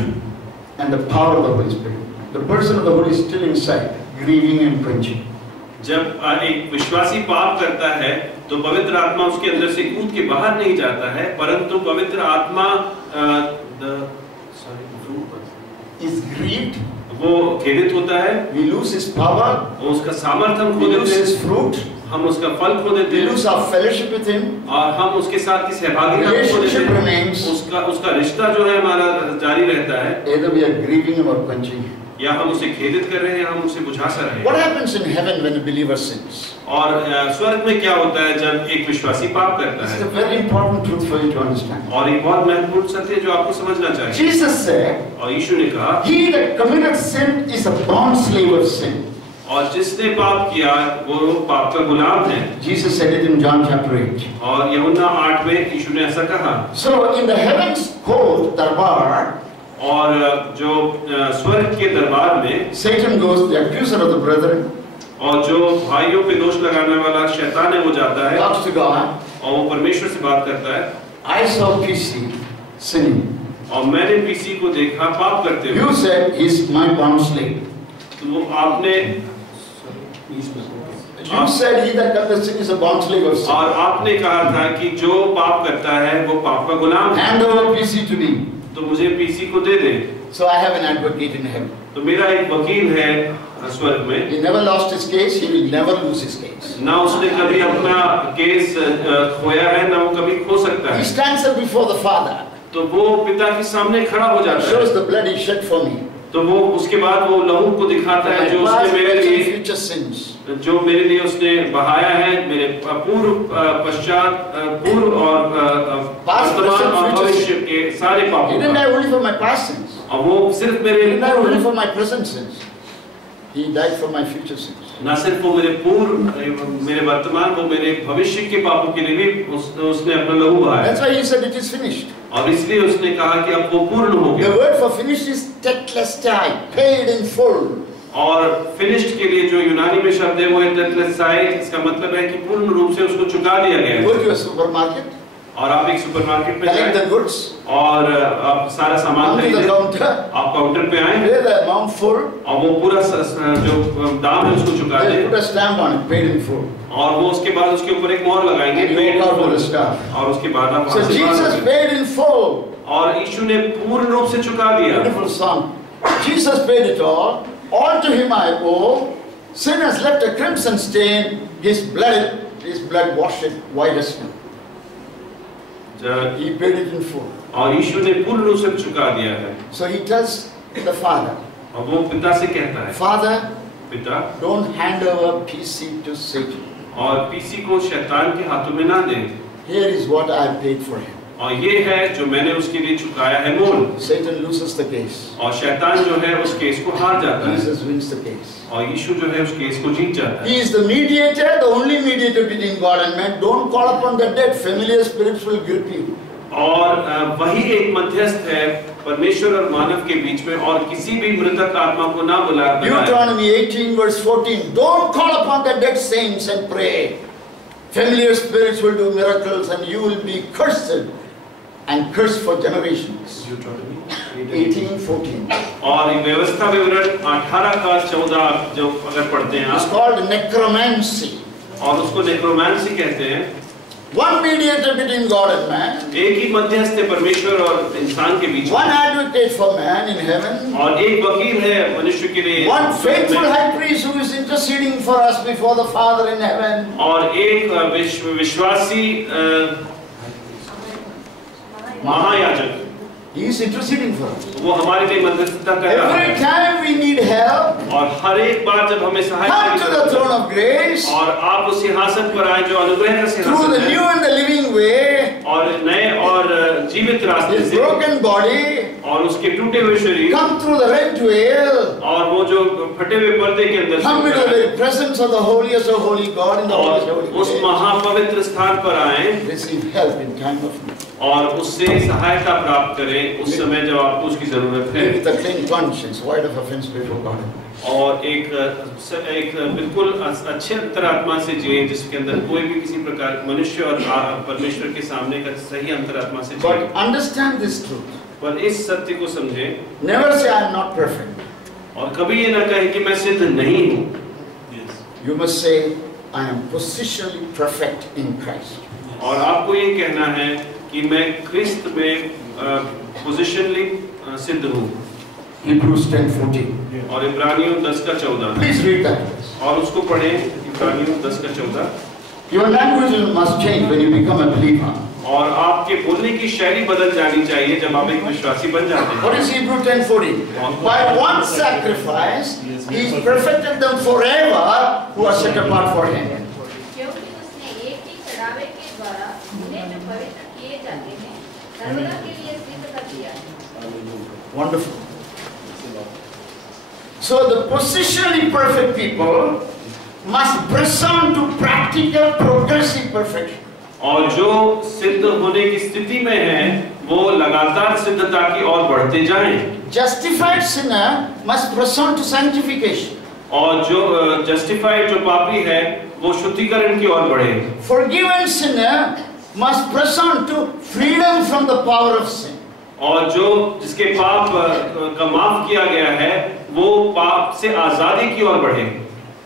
and the power of the Holy Spirit. The person of the Holy is still inside, grieving and quenching. जब एक विश्वासी पाप करता है तो पवित्र आत्मा उसके अंदर से कूद के बाहर नहीं जाता है, परंतु पवित्र आत्मा is grieved, वो खेदित होता है, we lose his power, वो उसका सामर्थ्य हम खो we lose देते his हैं, fruit, हम उसका फल खो देते we हैं, lose our fellowship with him, और हम उसके साथ की सहभागिता खो देते relationship हैं। remains, उसका रिश्ता जो है हमारा जारी रहता है, either we are grieving him or quenching him. या हम उसे खेदित कर रहे हैं या हम उसे बुझा सा रहे What हैं। happens in heaven when a believer sins? और स्वर्ग में क्या होता है जब एक विश्वासी पाप करता This is है? a very important truth for you to understand. और एक बहुत महत्वपूर्ण सत्य जो आपको समझना चाहिए। Jesus said, और यीशु ने कहा, he that committed sin is a bond slave of sin. और जिसने पाप किया वो पाप का गुलाम है। Jesus said it in John chapter 8. और यूहन्ना 8 में यीशु ने ऐसा कहा। So in the heavens court, darbar, और जो स्वर्ग के दरबार में Satan goes, the accuser of the brethren, और जो भाइयों पे दोष लगाने वाला शैतान है वो जाता है talks to God. और वो परमेश्वर से बात करता है। I saw PC sinning. और मैंने पीसी को देखा पाप करते हुए। You said he's my bond slave. तो वो आपने You said he that committeth sin is a bond slave of sin. और आपने कहा था कि जो पाप करता है वो पाप का गुलाम है। Hand over PC to me. तो मुझे पीसी को दे दे। So I have an advocate in heaven. तो मेरा एक वकील है स्वर्ग में। He never lost his case. He will never lose his case. ना उसने कभी अपना केस खोया है ना वो कभी खो सकता He है। stands up before the Father. तो वो पिता के सामने खड़ा हो जाता Shows है। the blood he shed for me. तो वो उसके बाद वो लहू को दिखाता है जो My उसने past, मेरे present, लिए future sins. जो मेरे लिए उसने बहाया है, मेरे पूर्व पश्चात पूर्व और वर्तमान और भविष्य के सारे He पापों didn't का। die only for my past sins. और वो सिर्फ He मेरे didn't die only for my present sins. He died for my future sins. ना सिर्फ वो मेरे पूर्व मेरे वर्तमान वो मेरे भविष्य के पापों के लिए भी उसने अपना लहू बहाया। That's why he said it is finished. और इसलिए उसने कहा कि अब वो पूर्ण हो The गया। word for finished is tetelestai, paid in full. और फिनिश्ड के लिए जो यूनानी में शब्द है वो है तेतेलेस्tai, इसका मतलब है कि पूर्ण रूप से उसको चुका दिया गया Go है। to a supermarket, और आप एक सुपरमार्केट में collect the जाएं goods, और आप सारा सामान come to the खरीदें, counter, आप काउंटर पे आएं pay the amount full, और वो पूरा जो दाम है उसको चुका they दें put a stamp on it, paid in full. और वो उसके बाद उसके ऊपर एक मोहर लगाएंगे And you paid walk out in with the full। staff. और उसके बाद आप So वहाँ से बाहर Jesus निकलें। paid in full. और यीशु ने पूर्ण रूप से चुका दिया। Beautiful song. Jesus paid it all to him I owe. Sin has left a crimson stain, his blood washed it white as snow. He paid it in full. और यीशु ने पूर्ण रूप से चुका दिया है। So he tells the Father, और वो पिता से कहता है, Father, पिता don't hand over PC to Satan. और पीसी को शैतान के हाथों में ना दे। Here is what I have paid for him. और ये है जो मैंने उसके लिए चुकाया है मोल। Satan loses the case. और शैतान जो है उस केस को हार जाता है Jesus wins the case. और यीशु जो है उस केस को जीत जाता He है। is the mediator, the only mediator between God and man. Don't call upon the dead. Familiar spirits will grip you. और वही एक मध्यस्थ है परमेश्वर और मानव के बीच में और किसी भी मृतक आत्मा को ना बुलाए। Deuteronomy 18 verse 14. Don't call upon the dead saints and pray. Familiar spirits will do miracles and you will be cursed and cursed for generations. 18:14. और व्यवस्था विवरण 18 का 14 जो अगर पढ़ते हैं It's आप called necromancy. और उसको नेक्रोमांसी कहते हैं। One mediator between God and man. एक ही मध्यस्थ है परमेश्वर और इंसान के बीच One में। advocate for man in heaven. और एक वकील है मनुष्य के लिए। One faithful high priest who is interceding for us before the Father in heaven. और एक विश्वासी महायाजक He is interceding for us. वो हमारे लिए मध्यस्थता कर रहा Every है। time we need help, और हर एक बार जब हमें सहायता come की to the जरूरत throne है of grace और आप उस सिंहासन पर आए जो अनुग्रह का through सिंहासन the है new and the living way. और नए और जीवित रास्ते His से broken body, और उसके टूटे हुए शरीर come through the rent veil, और वो जो फटे हुए पर्दे के अंदर से come into the उतरा है very presence of the holiest of holy God in the holiest of और holy उस place. महापवित्र स्थान पर आए Receive help in time of need. और उससे सहायता प्राप्त करें उस समय जब आपको उसकी जरूरत है। Live with a clean conscience, void of offense before God. और एक बिल्कुल अच्छे अंतरात्मा से जिए जिसके अंदर कोई भी किसी प्रकार मनुष्य और परमेश्वर के सामने का सही अंतरात्मा से जिए। But understand this truth. पर इस सत्य को समझें Never say I am not perfect. और कभी ये ना कहें कि मैं सिद्ध नहीं हूँ। You must say I am positionally perfect in Christ. और आपको ये कहना है कि मैं क्रिस्त में पोजिशनली सिद्ध हूँ। Hebrews 10:14. और इब्रानियों 10:14। Please read that. और उसको पढ़ें, इब्रानियों 10:14। Your language must change when you become a believer. और आपके बोलने की शैली बदल जानी चाहिए जब आप एक विश्वासी बन जाते हैं। What is Hebrews 10:14? By one sacrifice, He perfected them forever who are set apart for Him. क्योंकि उसने एक ही चढ़ावे के द्वारा उन्हें जो पवित्र किए जाते हैं सर्वदा के लिए सिद्ध कर दिया। Wonderful. So the positionally perfect people must press on to practical progressive perfection. और जो सिद्ध होने की स्थिति में है वो लगातार सिद्धता की ओर बढ़ते जाएं। Justified sinner must press on to sanctification. और जो जस्टिफाइड जो पापी है वो शुद्धिकरण की ओर बढ़े। Forgiven sinner must press on to freedom from the power of sin. और जो जिसके पाप का माफ किया गया है वो पाप से आजादी की ओर बढ़े।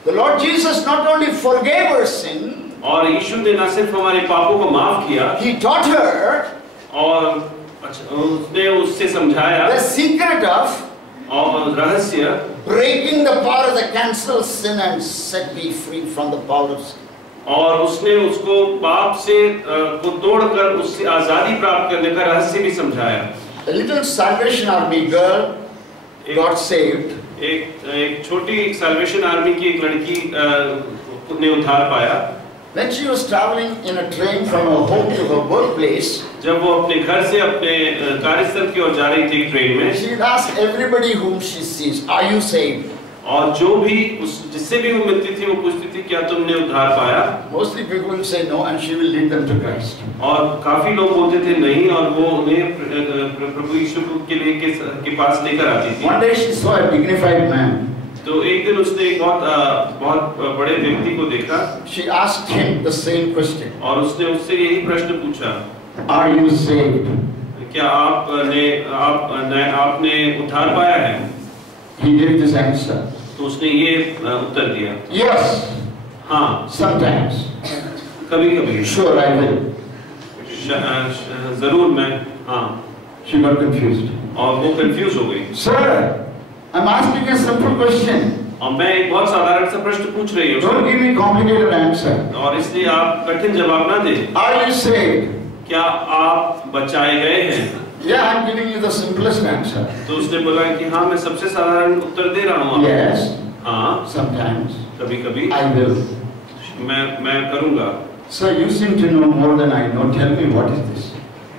The Lord Jesus not only forgave her sin, और यीशु ने न सिर्फ हमारे पापों को माफ किया, He taught her और उसने उससे समझाया the secret of और रहस्य breaking the power of the cancel sin and set me free from the power of sin. और उसने उसको पाप से को तोड़कर उससे आजादी प्राप्त करने का रहस्य भी समझाया। The little Salvation Army girl got saved. एक छोटी सैल्वेशन आर्मी की एक लड़की ने उद्धार पाया। When she was traveling in a train from her home to her workplace, जब वो अपने घर से अपने कार्यस्थल की ओर जा रही थी ट्रेन में, she asked everybody whom she sees, "Are you saved?" और जो भी जिससे भी वो मिलती थी वो पूछती थी क्या तुमने उद्धार पाया? Mostly people will say no, and she will lead them to Christ. और काफी लोग बोलते थे नहीं, और वो उन्हें प्रभु यीशु के पास लेकर आती थी। One day she saw a dignified man. तो एक दिन उसने एक बहुत बड़े व्यक्ति को देखा। She asked him the same question. और उसने उससे यही प्रश्न पूछा, "Are you saved?" क्या आपने उद्धार पाया है? He gave this answer. तो उसने ये उत्तर दिया, "Yes, हाँ, sometimes." कभी-कभी। "Sure, I will." जरूर मैं, हाँ। She got confused. और वो कंफ्यूज हो गई। "Sir, I'm asking a simple question. और मैं एक बहुत साधारण सा प्रश्न पूछ रही हूँ। Don't give me complicated answer. और इसलिए आप कठिन जवाब ना दें। Are you saved?" क्या आप बचाए गए हैं? "Yeah, I'm giving you the simplest answer." तो उसने बोला कि हाँ, मैं सबसे साधारण उत्तर दे रहा हूँ। "Yes, हाँ, sometimes कभी-कभी I will." मैं करूँगा। "Sir, you seem to know more than I know. Tell me, what is this?"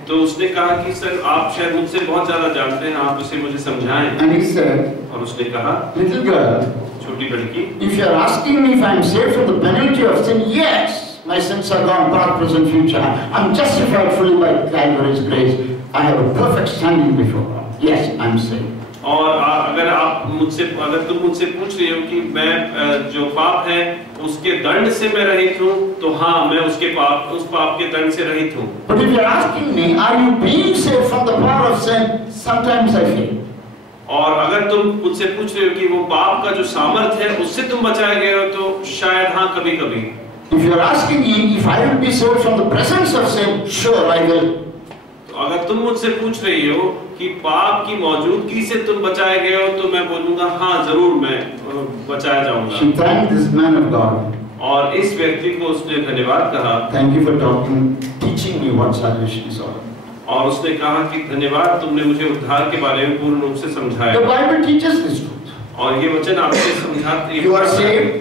तो उसने कहा कि सर आप शायद मुझसे बहुत ज्यादा जानते हैं, आप उसे मुझे समझाएं। And he said, और उसने कहा, "Little girl, छोटी लड़की, if you are asking me if I am saved from the penalty of sin, yes, my sins are gone, past, present, future. I am justified fully by Calvary's grace. I have a perfect standing before God. Yes, I am saved." और अगर तुम मुझसे पूछ रही हो कि मैं जो पाप है उसके दंड से मैं रहित हूँ, तो हाँ, मैं उस पाप के दंड से रहित हूँ। But if you are asking me, are you being saved from the power of sin? Sometimes I fail. और अगर तुम मुझसे पूछ रहे हो कि वो पाप का जो सामर्थ्य है उससे तुम बचाए गए हो, तो शायद हाँ, कभी-कभी। If you are asking me if I will be saved from the presence of sin, sure I will. तो अगर तुम मुझसे पूछ रही हो कि पाप की मौजूदगी से तुम बचाए गए हो, तो मैं बोलूँगा हाँ, जरूर मैं बचाया जाऊँगा। She thanked this man of God. और इस व्यक्ति को उसने धन्यवाद कहा। Thank you for teaching me what salvation is all. और उसने कहा कि धन्यवाद, तुमने मुझे उद्धार के बारे में पूर्ण रूप से समझाया। The Bible teaches this truth. और ये वचन आपसे समझाते हैं। You are saved.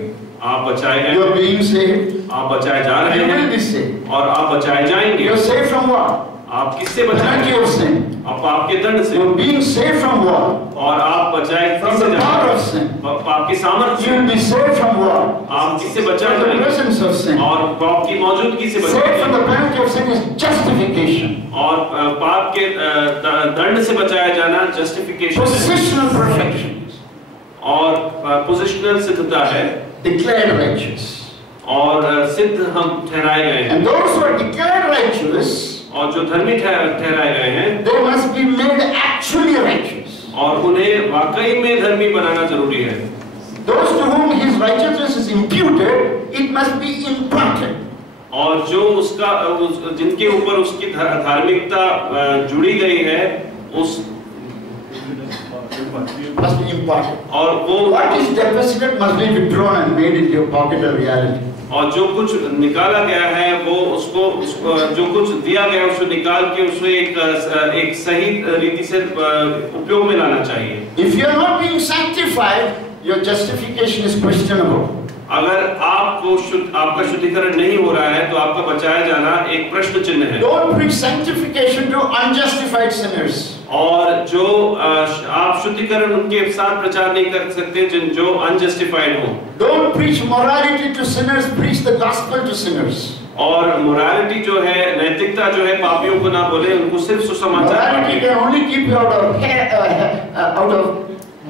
आप बचाए गए। You are being saved. आप बचाए जा रहे You हैं। will be saved. और आप बचाए जाएंगे। You are saved from what? आप किससे बचाए? Penalty of sin. आप पाप के दंड से। You are being saved from what? और आप बचाए From the power of sin. पाप की सामर्थ्य You से। will be saved from what? आप किससे बचाए From the जाएंगे? presence of sin. और पाप की मौजूदगी से Saved from बचाए। the penalty of sin is justification. और पाप के दंड से बचाया जाना जस्टिफिकेशन है। Positional perfection. और पोजिशनल सिद्धता है। Declared righteous. और सिद्ध हम ठहराए गए हैं। And those who are declared righteous, और जो धर्मी ठहराए गए हैं, they must be made actually righteous. और उन्हें वाकई में धर्मी बनाना जरूरी है। Those to whom his righteousness is imputed, it must be implanted. और जो जिनके ऊपर उसकी धार्मिकता जुड़ी गई है, उस must be imparted. और वो What is deposited must be withdrawn and made into your pocket a reality. और जो कुछ निकाला गया है वो उसको जो कुछ दिया गया उसको निकाल के उसमें एक सही रीति से उपयोग में लाना चाहिए। If you are not being sanctified, your justification is questionable. अगर आपका शुद्धिकरण नहीं हो रहा है तो आपका बचाया जाना एक प्रश्न चिन्ह है। Don't preach sanctification to unjustified sinners. और जो आप शुद्धिकरण उनके साथ प्रचार नहीं कर सकते जो अनजस्टिफाइड हो। Don't preach morality to sinners, preach the gospel to sinners. और मोरालिटी जो है, नैतिकता जो है, पापियों को ना बोले, उनको सिर्फ सुसमाचार। Morality can only keep you out of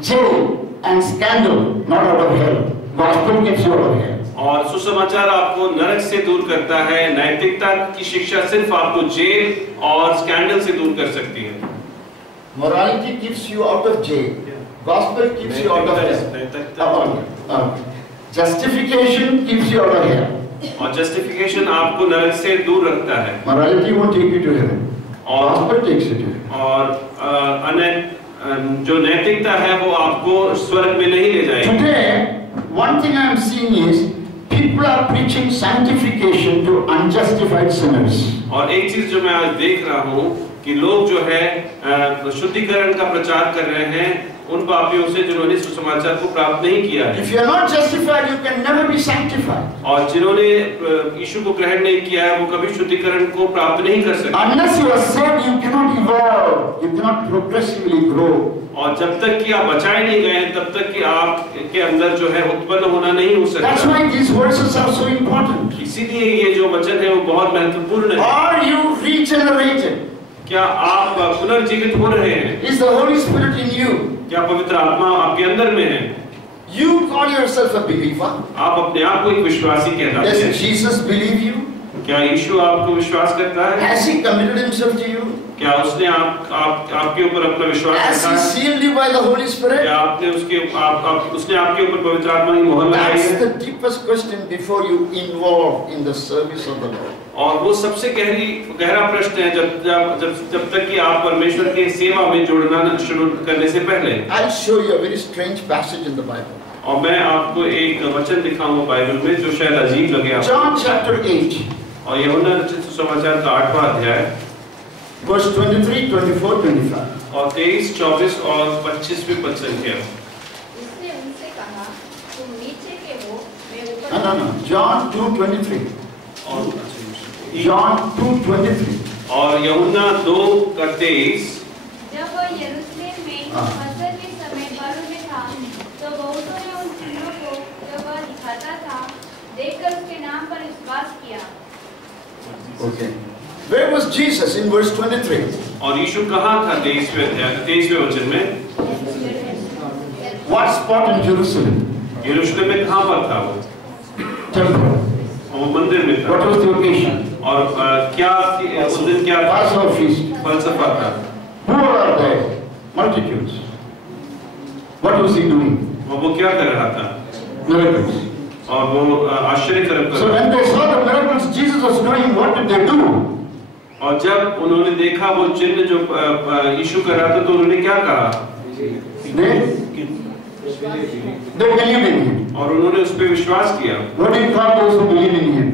jail and scandal, not out of hell. Gospel keeps you out of hell. और सुसमाचार आपको नरक से दूर करता है, नैतिकता की शिक्षा सिर्फ आपको जेल और स्कैंडल से दूर कर सकती है। Morality keeps you out of jail. Gospel keeps you out of hell. Justification keeps you out of hell. और जस्टिफिकेशन आपको नरक से दूर रखता है। Morality won't take you to heaven. Gospel takes you to heaven. और जो नैतिकता है वो आपको स्वर्ग में नहीं ले जाएगी। Today, one thing I am seeing is people are preaching sanctification to unjustified sinners. और एक चीज जो मैं आज देख रहा हूँ कि लोग जो है शुद्धिकरण का प्रचार कर रहे हैं उन पापियों से जिन्होंने सुसमाचार को प्राप्त नहीं किया है। If you are not justified, you can never be sanctified. और जिन्होंने यीशु को ग्रहण नहीं किया है वो कभी शुद्धिकरण को प्राप्त नहीं कर सकते। Unless you are saved, you cannot evolve. You cannot progressively grow. और जब तक कि आप बचाए नहीं गए तब तक कि आप के अंदर जो है उत्पन्न होना नहीं हो सकता। That's why these verses are so important. इसीलिए ये जो वचन है वो बहुत महत्वपूर्ण है। Are you regenerated? क्या आप पुनर्जीवित हो रहे हैं? Is the Holy Spirit in you? क्या पवित्र आत्मा आपके अंदर में है? You call yourself a believer. आप अपने आप को एक विश्वासी कहलाते हैं। Does Jesus believe you? क्या यीशु आपको विश्वास करता है? Has he committed himself to you? क्या उसने आपके ऊपर अपना विश्वास Has रखा he है? sealed you by the Holy Spirit? क्या आपने उसने आपके ऊपर पवित्र आत्मा की मोहर लगाई That's है? the deepest question before you involve in the service of the Lord. और वो सबसे गहरा प्रश्न है जब तक कि आप परमेश्वर की सेवा में जुड़ना शुरू करने से पहले। I'll show you a very strange passage in the Bible. और मैं आपको एक वचन दिखाऊंगा बाइबल में जो शायद अजीब लगे आपको। John chapter 8. और यूहन्ना रचित सुसमाचार का 8वां अध्याय verse 23, 24, 25. और 23, 24 और 25वें पद संख्या। उसने उनसे कहा, तुम नीचे के हो, मैं ऊपर। No. John 2:23. और John 2:23. और यूहन्ना 2:23। जब वह यरूशलेम में फसह के समय बालों में था तो बहुतों ने उन चिन्हों को जो वह दिखाता था देखकर उसके नाम पर विश्वास किया। Okay. Where was Jesus in verse 23? और यीशु कहाँ था 23वें वचन में? What spot in Jerusalem? यरूशलेम में कहाँ पर था वो? Temple. वो मंदिर में था। What was the occasion? और क्या उस दिन क्या था? Passover feast. फलसफा था। Who are there? Multitudes. What was he doing? वो क्या कर रहा था? Miracles. और वो आश्चर्य कर So when they saw the miracles Jesus was doing, what did they do? और जब उन्होंने देखा वो चिन्ह जो यीशु कर रहा था तो उन्होंने क्या कहा? They believed in him. और उन्होंने उस पर विश्वास किया। What do you call those who believe in him?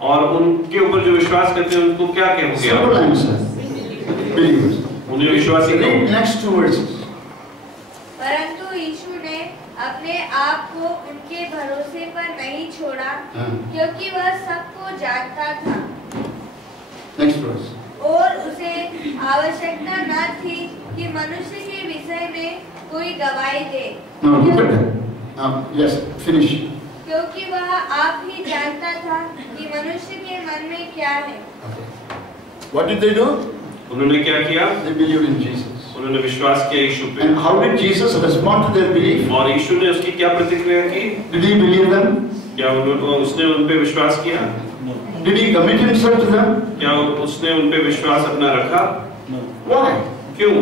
और उनके ऊपर जो विश्वास करते हैं उनको क्या कह गया? Simple answer. Believers. उन्हें विश्वासी कहो। Read next two verses. परंतु यीशु ने अपने आप को उनके भरोसे पर नहीं छोड़ा क्योंकि वह सबको जानता था। Next verse. और उसे आवश्यकता न थी कि मनुष्य के विषय में कोई गवाही दे। No, look at that. Yes, finish. क्योंकि वह आप ही जानता था कि मनुष्य के मन में क्या है। What did they do? उन्होंने क्या किया? They believed in Jesus. उन्होंने विश्वास किया यीशु पे। And how did Jesus respond to their belief? और यीशु ने उसकी क्या प्रतिक्रिया की? Did he believe them? क्या उसने उन पे विश्वास किया? Did he commit himself to them? क्या उसने उन पे विश्वास अपना रखा? Why? क्यों?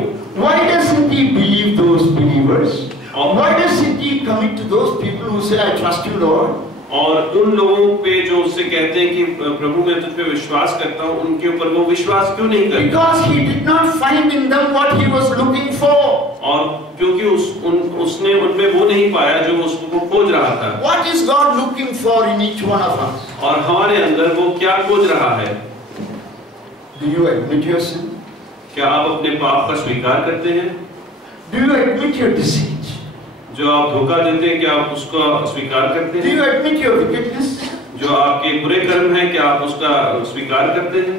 Why doesn't he believe those believers? Or why doesn't he commit to those people who say, I trust you, Lord? और उन लोगों पे जो उससे कहते हैं कि प्रभु मैं तुझ पे विश्वास करता हूँ, उनके ऊपर वो विश्वास क्यों नहीं करता? Because he did not find in them what he was looking for. और क्योंकि उसने उनमें वो नहीं पाया जो उसको खोज रहा था। What is God looking for in each one of us? और हमारे अंदर वो क्या खोज रहा है? Do you admit your sin? क्या आप अपने पाप का स्वीकार करते हैं? Do you admit your deceit? जो आप धोखा देते हैं, क्या आप उसका स्वीकार करते Do हैं? you admit your wickedness? जो आपके बुरे कर्म हैं, क्या आप उसका स्वीकार करते हैं?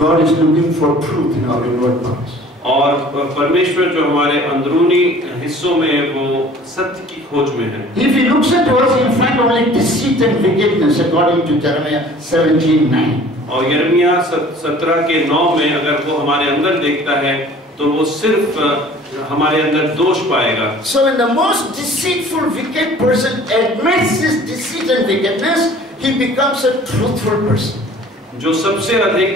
God is looking for truth in our inward parts. और परमेश्वर जो हमारे अंदरूनी हिस्सों में वो सत्य की खोज में है। If he looks at us, he will find only deceit and wickedness, according to Jeremiah 17:9. और यिर्मयाह 17:9 में अगर वो हमारे अंदर देखता है तो वो सिर्फ हमारे अंदर दोष पाएगा। So when the most deceitful, wicked person admits his deceit and wickedness, he becomes a truthful person. जो सबसे अधिक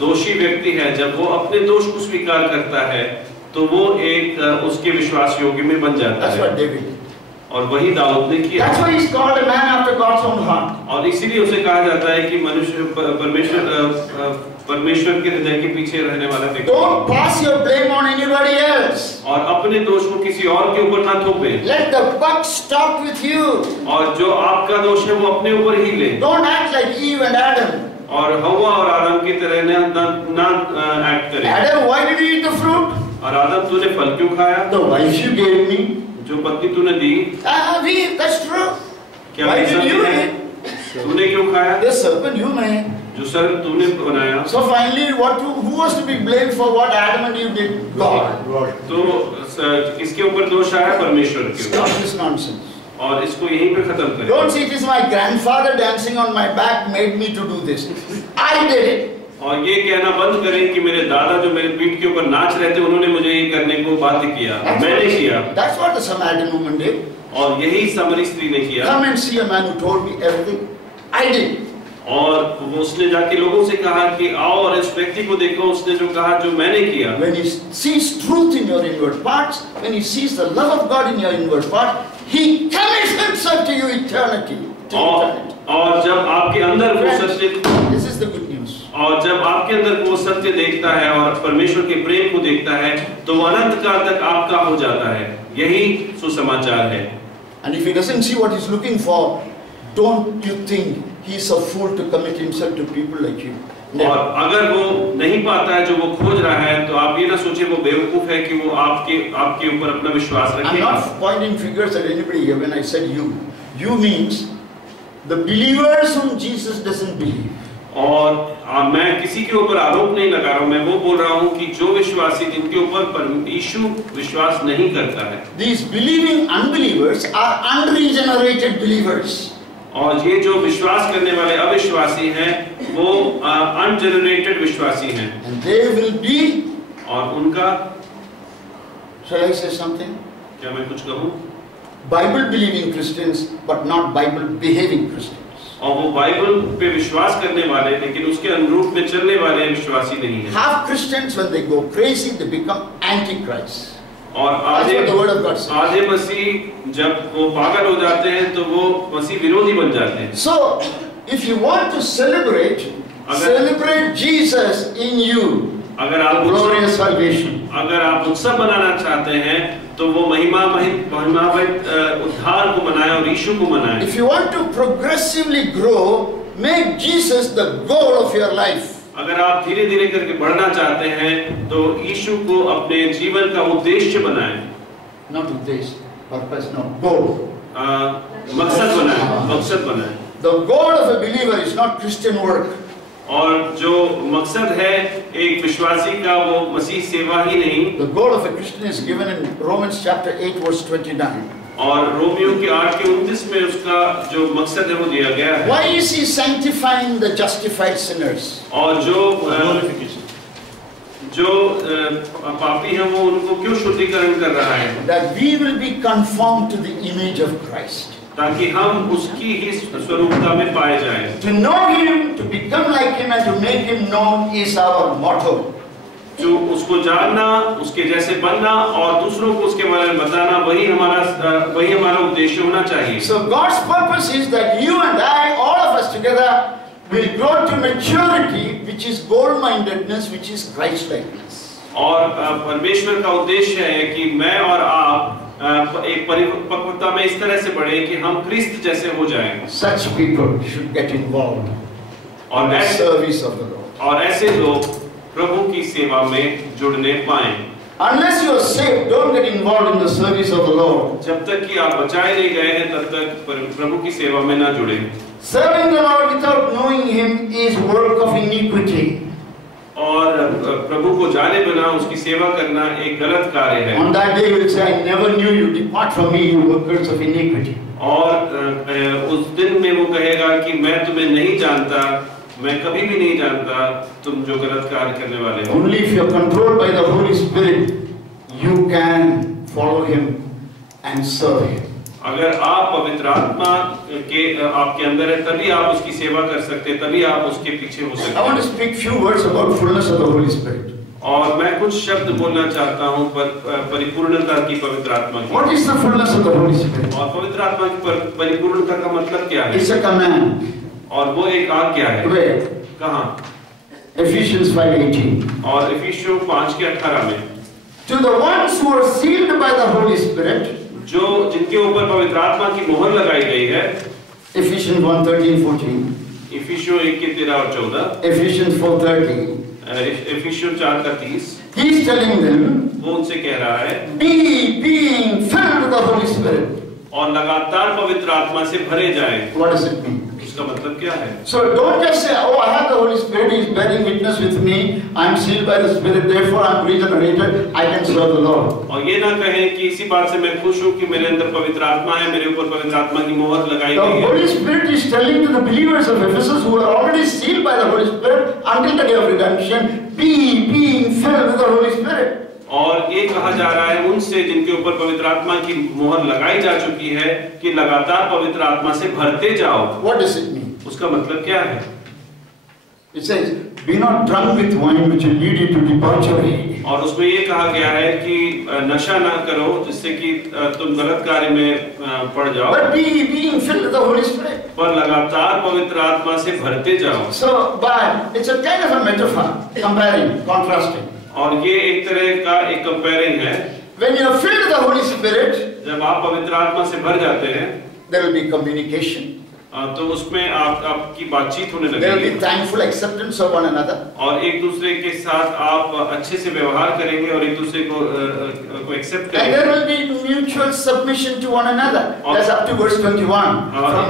दोषी व्यक्ति है, जब वो अपने दोष को स्वीकार करता है तो वो एक उसके विश्वास योग्य में बन जाता That's है। what David did. और वही दाऊद ने किया। That's why he's called a man after God's own heart. और इसीलिए उसे कहा जाता है कि परमेश्वर के हृदय के पीछे रहने वाला व्यक्ति। Don't pass your blame on anybody else. और अपने दोष को किसी और के ऊपर ना थोपे। Let the buck stop with you. और जो आपका दोष है वो अपने ऊपर ही ले। Don't act like Eve and Adam. और हव्वा और आदम की तरह ना एक्ट करे। Adam, why did you eat the fruit? और आदम तूने फल क्यों खाया? The wife you gave me. जो पत्नी तूने दी। That's true. क्या Why did you है? eat? तूने क्यों खाया? The serpent you made. जो सर्प तूने बनाया। So finally, who was to be blamed for what Adam and Eve did? God. तो किसके ऊपर दोष आया? परमेश्वर के ऊपर। Stop this nonsense. और इसको यहीं पे खत्म करें। Don't say it is my grandfather dancing on my back made me to do this. I did it. और ये कहना बंद करें कि मेरे दादा जो मेरे पीठ के ऊपर नाच रहे थे उन्होंने मुझे ये करने को बाध्य किया, मैंने किया। That's what the Samaritan woman did. और यही समरी स्त्री ने किया। Come and see a man who told me everything. I did. और वो उसने जाके लोगों से कहा कि आओ और इस व्यक्ति को देखो, उसने जो कहा जो मैंने किया। When he sees truth in your inward parts, when he sees the love of God in your inward part, he commits himself to you eternity. और जब आपके अंदर वो सत्य, this is the good news. और जब आपके अंदर वो सत्य देखता है और परमेश्वर के प्रेम को देखता है तो वो अनंत काल तक आपका हो जाता है। यही सुसमाचार है। And if he doesn't see what he's looking for, don't you think he's a fool to commit himself to people like you? और अगर वो नहीं पाता है जो वो खोज रहा है तो आप ये ना सोचे वो बेवकूफ है कि वो आपके ऊपर अपना विश्वास I'm रखेगा। not pointing fingers at anybody here when I said you. You means the believers whom Jesus doesn't believe. और मैं किसी के ऊपर आरोप नहीं लगा रहा हूँ, मैं वो बोल रहा हूँ कि जो विश्वासी जिनके ऊपर यीशु विश्वास नहीं करता है। These believing unbelievers are unregenerated believers. और ये जो विश्वास करने वाले अविश्वासी हैं वो अनजेनरेटेड विश्वासी हैं। And they will be, और उनका, shall I say something? क्या मैं कुछ कहूँ? Bible believing Christians but not Bible behaving Christians. और वो बाइबल पे विश्वास करने वाले लेकिन उसके अनुरूप में चलने वाले विश्वासी नहीं हैं। Half Christians when they go crazy they become antichrist. और आधे मसीह जब वो पागल हो जाते हैं तो वो मसीह विरोधी बन जाते हैं। So if you want to celebrate Jesus in you. अगर आप glorious salvation. अगर आप उत्सव मनाना चाहते हैं तो वो महिमामहित उद्धार को मनाएं और यीशु को मनाएं। If you want to progressively grow, make Jesus the goal of your life. अगर आप धीरे-धीरे करके बढ़ना चाहते हैं तो यीशु को अपने जीवन का उद्देश्य बनाएं। Not उद्देश्य, purpose, no, goal. मकसद बनाएं। The goal of a believer is not Christian work. और जो मकसद है एक विश्वासी का वो मसीह सेवा ही नहीं। The goal of a Christian is given in Romans chapter 8 verse 29. और रोमियो के 8:29 में उसका जो मकसद है वो दिया गया है। Why is he sanctifying the justified sinners? और जो पापी हैं वो उनको क्यों शुद्धिकरण कर रहा है? That we will be conformed to the image of Christ. ताकि हम उसकी ही स्वरूपता में पाए जाएं। To know him, to become like him and to make him known is our motto. जो उसको जानना, उसके जैसे बनना और दूसरों को उसके बारे में बताना, वही हमारा उद्देश्य होना चाहिए। So God's purpose is that you and I, all of us together, will grow to maturity, which is goal-mindedness, which is Christ-likeness. और परमेश्वर का उद्देश्य है कि मैं और आप एक परिपक्वता में इस तरह से बढ़े कि हम क्रिस्त जैसे हो जाएं। Such people should get involved in the service of the Lord. और ऐसे लोग प्रभु की सेवा में जुड़ने पाएं। Unless you are saved, don't get involved in the service of the Lord. जब तक कि आप बचाए नहीं गए हैं, तब तक प्रभु की सेवा में ना जुड़े। Serving the Lord without knowing Him is work of iniquity. और प्रभु को जाने बिना उसकी सेवा करना एक गलत कार्य है। On that day, He will say, "I never knew you. Depart from me, you workers of iniquity." और उस दिन में वो कहेगा कि मैं तुम्हें नहीं जानता, मैं कभी भी नहीं जानता तुम जो गलत कार्य करने वाले हो। Only if you are controlled by the Holy Spirit, you can follow Him and serve Him. अगर आप पवित्र आत्मा के आपके अंदर है, तभी आप उसकी सेवा कर सकते हैं, तभी आप उसके पीछे हो सकते I want हैं। to speak few words about fullness of the Holy Spirit. और मैं कुछ शब्द बोलना चाहता हूँ परिपूर्णता की पवित्र आत्मा की। What is the fullness of the Holy Spirit? और पवित्र आत्मा की परिपूर्णता का मतलब क्या है? It's a command. और वो एक आज्ञा है। Where? कहाँ? Ephesians 5:18. और इफिसियों 5:18 में। To the ones who are sealed by the Holy Spirit. जो जिनके ऊपर पवित्र आत्मा की मोहर लगाई गई है। Ephesians 1:13-14. इफिसियों 1:13 और 14। Ephesians 4:30. इफिसियों 4:30। He is telling them, वो उनसे कह रहा है, being filled with the Holy Spirit. और लगातार पवित्र आत्मा से भरे जाएं। What does it mean? इसका मतलब क्या है? So don't just say, "Oh, I have the Holy Spirit. He is bearing witness with me. I am sealed by the Spirit. Therefore, I am regenerated. I can serve the Lord." और ये ना कहें कि इसी बात से मैं खुश हूँ कि मेरे अंदर पवित्र आत्मा है, मेरे ऊपर पवित्र आत्मा की मोहर लगाई The गई है। Holy Spirit is telling to the believers of Ephesus who are already sealed by the Holy Spirit until the day of redemption, being filled with the Holy Spirit. और ये कहा जा रहा है उनसे जिनके ऊपर पवित्र आत्मा की मोहर लगाई जा चुकी है कि लगातार पवित्र आत्मा से भरते जाओ। What does it mean? उसका मतलब क्या है? It says, "Be not drunk with wine, which will lead you to debauchery." और उसमें ये कहा गया है कि नशा ना करो जिससे कि तुम गलत कार्य में पड़ जाओ। But being filled with the Holy Spirit. पर लगातार पवित्र आत्मा से भरते जाओ। So, but it's a kind of a metaphor, comparing, contrasting. और ये एक तरह का एक कंपेयरिंग है। When you are filled with the Holy Spirit, जब आप पवित्र आत्मा से भर जाते हैं, there will be communication. तो उसमें आपकी बातचीत होने There will लगेगी। be thankful acceptance of one another. और एक दूसरे के साथ आप अच्छे से व्यवहार करेंगे और एक दूसरे को एक्सेप्ट And करेंगे। there will be mutual submission to one another. That's up to verse 21, from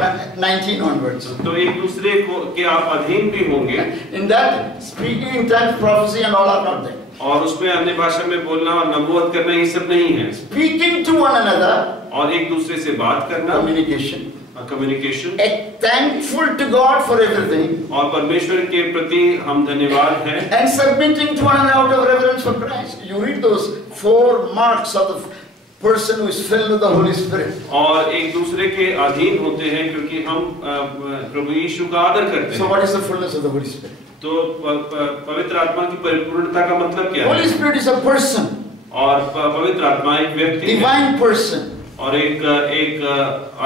19 onwards. तो एक दूसरे के आप अधीन भी होंगे। In that, speaking in tongues, prophecy and all are not there. और उसमें अन्य भाषा में बोलना और नबूवत करना ये सब नहीं है। Speaking to one another, और एक दूसरे से बात करना, communication. Communication. Thankful to God for everything. और परमेश्वर के प्रति हम धन्यवाद हैं। And submitting to one another out of reverence for Christ. You read those 4 marks of the person who is filled with the Holy Spirit. और एक दूसरे के अधीन होते हैं क्योंकि हम प्रभु यीशु का आदर करते हैं। So what is the fullness of the Holy Spirit? तो पवित्र आत्मा की परिपूर्णता का मतलब क्या है? Holy Spirit is a person. और पवित्र आत्मा एक व्यक्ति है। Divine person. और एक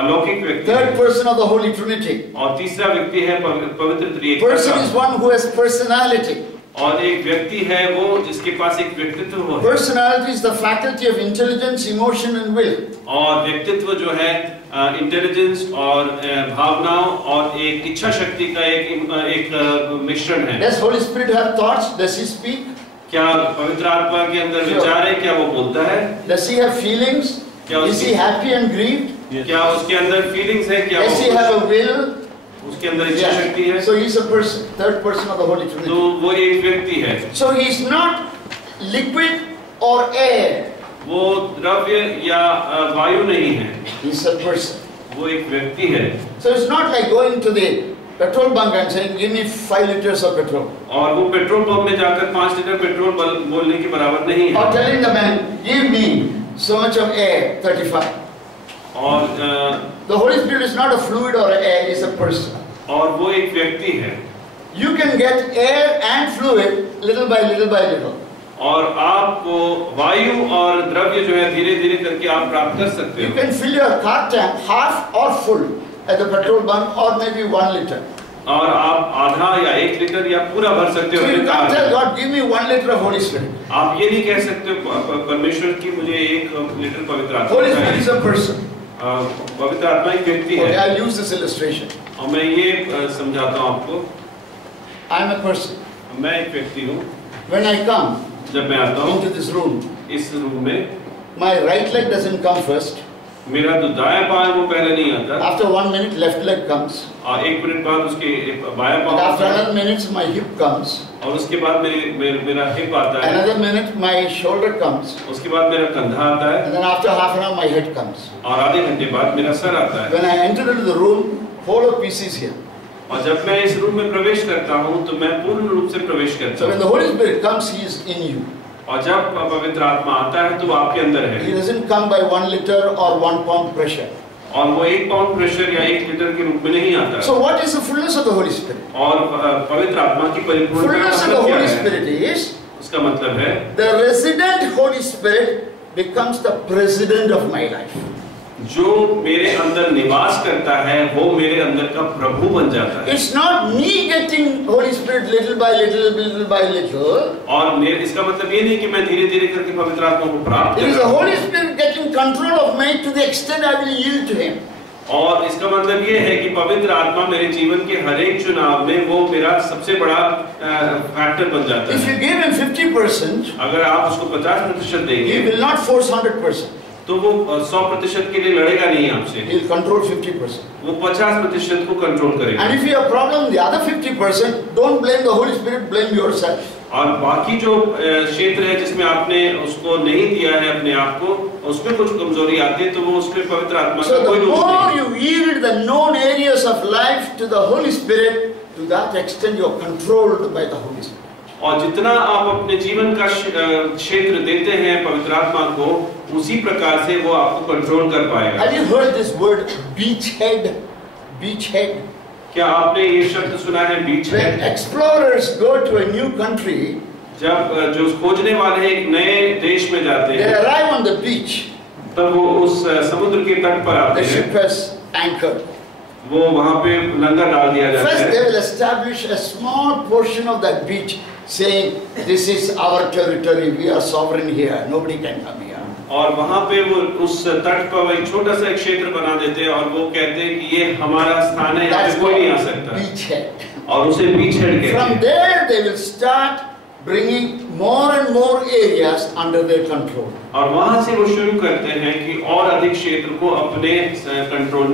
अलौकिक व्यक्ति है। Third person of the Holy Trinity. और तीसरा व्यक्ति है पवित्र त्रिएकता Person का। is one who has personality. और एक व्यक्ति है वो जिसके पास एक व्यक्तित्व है। Personality is the faculty of intelligence, emotion and will. और व्यक्तित्व जो है इंटेलिजेंस और भावनाओं और एक इच्छा शक्ति का एक मिश्रण है। Does Holy Spirit have thoughts? Does he speak? क्या पवित्र आत्मा के अंदर विचार है? क्या वो बोलता है? Does he have feelings? Is he happy and grieved? क्या उसके अंदर फीलिंग्स है? क्या Does he have a will? उसके अंदर इच्छा शक्ति है? So he is a person, third person of the Holy Trinity. तो वो एक व्यक्ति है। So he is not liquid or air. वो द्रव्य या वायु नहीं है। He is a person. वो एक व्यक्ति है। So it's not like going to the petrol bunk and saying, "Give me 5 liters of petrol." और वो पेट्रोल पंप में जाकर 5 लीटर पेट्रोल बोलने के बराबर नहीं है। Or telling the man, "Give me so much of air, 35." और The Holy Spirit is not a fluid or air, is a person. और वो एक व्यक्ति है। You can get air and fluid little by little by little. और आपको वायु और द्रव्य जो है धीरे धीरे करके आप प्राप्त कर सकते You हो। can fill your car tank half or full at the petrol bunk or maybe 1 liter. और आप आधा या 1 लीटर या पूरा भर सकते हो So you अपने can't कार tell में। God, give me 1 liter of Holy Spirit. आप ये नहीं कह सकते परमेश्वर की मुझे 1 लीटर पवित्र आत्मा Holy Spirit is चाहिए। a person. पवित्र आत्मा एक व्यक्ति Okay, है। I'll use this illustration. और मैं ये समझाता हूँ आपको। I'm a person. मैं एक व्यक्ति हूँ। When I come जब मैं आता हूँ into this room, इस रूम में, my right leg doesn't come first. मेरा जो दायां पाँव है वो पहले नहीं आता। After 1 minute, left leg comes. और 1 मिनट बाद उसके बायां And पाँव after आता है। another minute, my hip comes. और उसके बाद मेरा हिप आता है। Another minute, my shoulder comes. उसके बाद मेरा कंधा आता है। And then after half an hour, my head comes. और आधे घंटे बाद मेरा सर आता है। When I enter into the room, whole of peace is here. और जब मैं इस रूम में प्रवेश करता हूँ तो मैं पूर्ण रूप से प्रवेश करता So when हूँ। the Holy Spirit comes, He is in you. और जब पवित्र आत्मा आता है तो वो आपके अंदर He है। doesn't come by 1 liter or 1 pound pressure. और वो 1 पाउंड प्रेशर या 1 लीटर के रूप में नहीं आता। So what is the fullness of the Holy Spirit? और पवित्र आत्मा की परिपूर्णता Fullness of the मतलब क्या Holy है? Spirit is उसका मतलब है the resident Holy Spirit becomes the president of my life. जो मेरे अंदर निवास करता है वो मेरे अंदर का प्रभु बन जाता है। It's not me getting Holy Spirit little by little. और इसका मतलब ये नहीं कि मैं धीरे धीरे करके पवित्र आत्मा को प्राप्त It कर is the रहा हूँ। Holy Spirit getting control of me to the extent I will yield to Him. और इसका मतलब ये है कि पवित्र आत्मा मेरे जीवन के हर एक चुनाव में वो मेरा सबसे बड़ा फैक्टर बन जाता If है। you give Him 50%, अगर आप उसको 50% He देंगे will not force 100%. तो वो 100% के लिए लड़ेगा नहीं आपसे। He will control 50%. वो 50% को कंट्रोल करेगा। And if you have problem with the other 50%, don't blame the Holy Spirit, blame yourself. और बाकी जो क्षेत्र है जिसमें आपने उसको नहीं दिया है अपने आप को, उसमें कुछ कमजोरी आती है तो वो उसमें पवित्र आत्मा So का कोई the दोष more नहीं। you yield the known areas of life to the Holy Spirit, to that extent you are controlled by the Holy Spirit. और जितना आप अपने जीवन का क्षेत्र देते हैं पवित्र आत्मा को, उसी प्रकार से वो आपको कंट्रोल कर पाएगा। Have you heard this word beachhead? Beachhead. क्या आपने ये शब्द सुना है बीच When head? explorers go to a new country, जब जो खोजने वाले एक नए देश में जाते they हैं, arrive on the beach. तब वो उस समुद्र के तट पर आते The हैं। ship has anchored. वो वहाँ पे लंगर डाल दिया जाता First, है। they will establish a small portion of that beach, saying, "This is our territory. We are sovereign here. Nobody can come here." और वहाँ पे वो उस तट पर एक छोटा सा एक क्षेत्र बना देते हैं और वो कहते हैं कि ये हमारा स्थान है, यहाँ That's पे कोई नहीं आ called सकता। beachhead. और उसे बीच हेड कहते From हैं। there, they will start bringing more and more areas under their control. और वहाँ से वो शुरू करते हैं कि और अधिक क्षेत्र को अपने कंट्रोल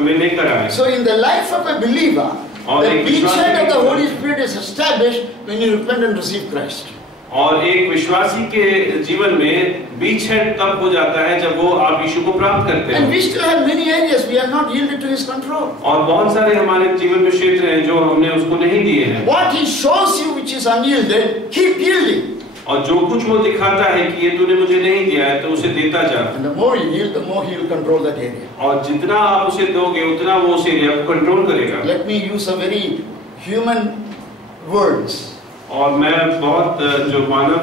में लेकर आए। So, in the life of a believer, the beachhead of the Holy Spirit is established when you repent and receive Christ. और एक विश्वासी के जीवन में बीच हेड तब हो जाता है जब वो आप यीशु को प्राप्त करते And हैं। we still have many areas we are not yielded to His control. और बहुत सारे हमारे जीवन में क्षेत्र हैं जो हमने उसको नहीं दिए हैं। What He shows you which is unyielded, keep yielding. और जो कुछ वो दिखाता है कि ये तूने मुझे नहीं दिया है तो उसे देता जा। And the more you yield, the more He will control that area. और जितना आप उसे दोगे उतना वो उस एरिया को कंट्रोल करेगा। Let me use a very human words. और मैं बहुत जो मानव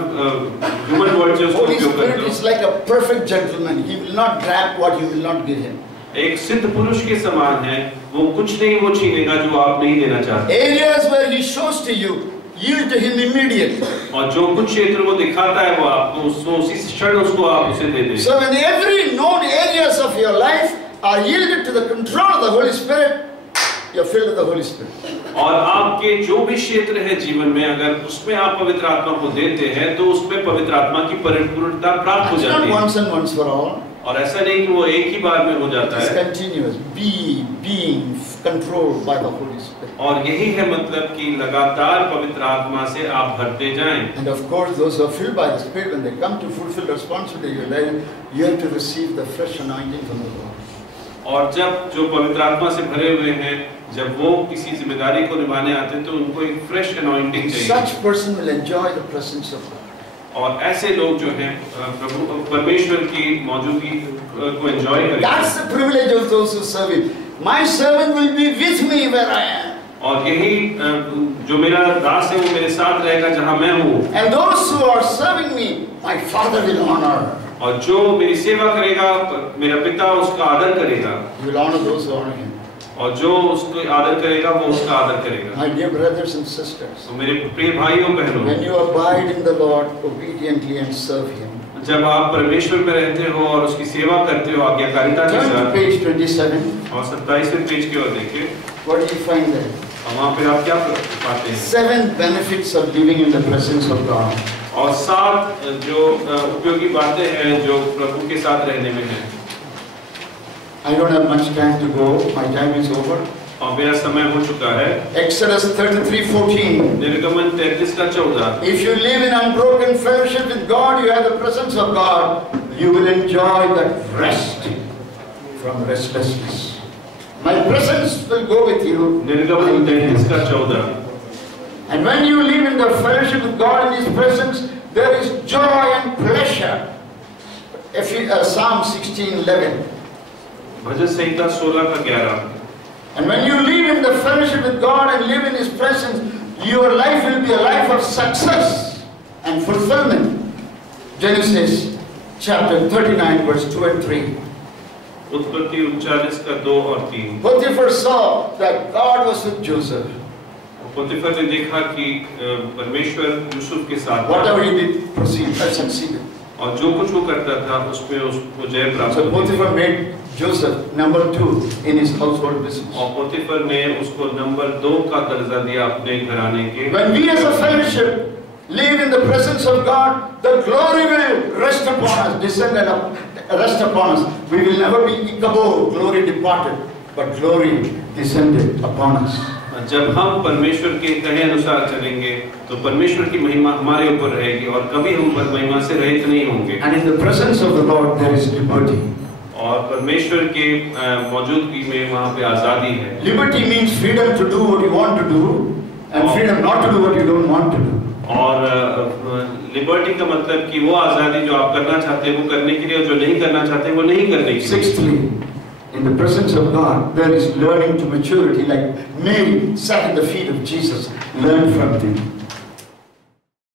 ह्यूमन वर्ड से उसका Holy उपयोग Spirit करता is हूँ। like a perfect gentleman. He will not grab what you will not give Him. एक सिद्ध पुरुष के समान है, वो कुछ नहीं वो छीनेगा जो आप नहीं देना चाहते। Areas where He shows to you, yield to Him immediately. और जो कुछ क्षेत्र वो दिखाता है वो आपको उसको उसी क्षण उसको आप उसे दे दें। So when every known areas of your life are yielded to the control of the Holy Spirit, you are filled with the Holy Spirit. और आपके जो भी क्षेत्र है जीवन में अगर उसमें आप पवित्र आत्मा को देते हैं तो उसमें पवित्र आत्मा की परिपूर्णता प्राप्त हो It's जाती not है। once and once for all. और ऐसा नहीं कि वो एक ही बार में हो जाता It's है। continuous. Being controlled by the Holy Spirit. और यही है मतलब कि लगातार पवित्र आत्मा से आप भरते जाएं। And of course, those who are filled by the Spirit, when they come to fulfill responsibility in your life, you have to receive the fresh anointing from the Lord. और जब जो पवित्र आत्मा से भरे हुए हैं, जब वो किसी जिम्मेदारी को निभाने आते हैं तो उनको एक फ्रेश अनॉइंटिंग चाहिए। Such person will enjoy the presence of God. और ऐसे लोग जो हैं प्रभु परमेश्वर की मौजूदगी को एंजॉय करेंगे। That's the privilege of those who serve Him. My servant will be with me where I am. और यही जो मेरा दास है वो मेरे साथ रहेगा जहाँ मैं हूँ। And those who are serving me, my Father will honor. और जो मेरी सेवा करेगा मेरा पिता उसका आदर करेगा। He will honor those who honor him. और जो उसको आदर करेगा वो उसका आदर करेगा। My dear brothers and sisters, तो मेरे प्रिय भाइयों बहनों, when you abide in the Lord obediently and serve Him, जब आप परमेश्वर में रहते हो और उसकी सेवा करते हो आज्ञाकारिता के turn to साथ, page 27. और 27वें पेज की ओर देखिए, What do you find there? और वहाँ पे आप क्या पाते हैं? 7 benefits of living in the presence of God. और 7 जो उपयोगी बातें हैं जो प्रभु के साथ रहने में हैं। I don't have much time to go. My time is over. और मेरा समय हो चुका है। Exodus 33:14. निर्गमन 33 का 14। If you live in unbroken fellowship with God, you have the presence of God. You will enjoy that rest from restlessness. My presence will go with you. निर्गमन 33 का 14। And when you live in the fellowship with God in His presence, there is joy and pleasure. Psalm 16:11. भजन संहिता 16 का 11। And when you live in the fellowship with God and live in His presence, your life will be a life of success and fulfillment. Genesis chapter 39 verse 2 and 3. उत्पत्ति 39 का 2 और 3। Potiphar saw that God was with Joseph. पोतीफर ने देखा कि परमेश्वर यूसुफ के साथ था। Whatever he did succeeded. और जो कुछ वो करता था उसमें उसको जय प्राप्त So होती थी। Potiphar made Joseph number 2 in his household business. और पोतीफर ने उसको नंबर 2 का दर्जा दिया अपने घराने के। When we as a fellowship live in the presence of God, the glory will rest upon us, descend and rest upon us. We will never be Ichabod, glory departed, but glory descended upon us. जब हम परमेश्वर के कहे अनुसार चलेंगे तो परमेश्वर की महिमा हमारे ऊपर रहेगी और कभी हम महिमा से रहित नहीं होंगे। And in the presence of the Lord there is liberty. और परमेश्वर के मौजूदगी में वहाँ पे आजादी है। Liberty means freedom to do what you want to do and freedom not to do what you don't want to do. और लिबर्टी का मतलब कि वो आजादी जो आप करना चाहते हैं वो करने के लिए और जो नहीं करना चाहते वो नहीं करने के लिए। Sixthly, in the presence of God there is learning to maturity, like Mary sat at the feet of Jesus, learned from Him.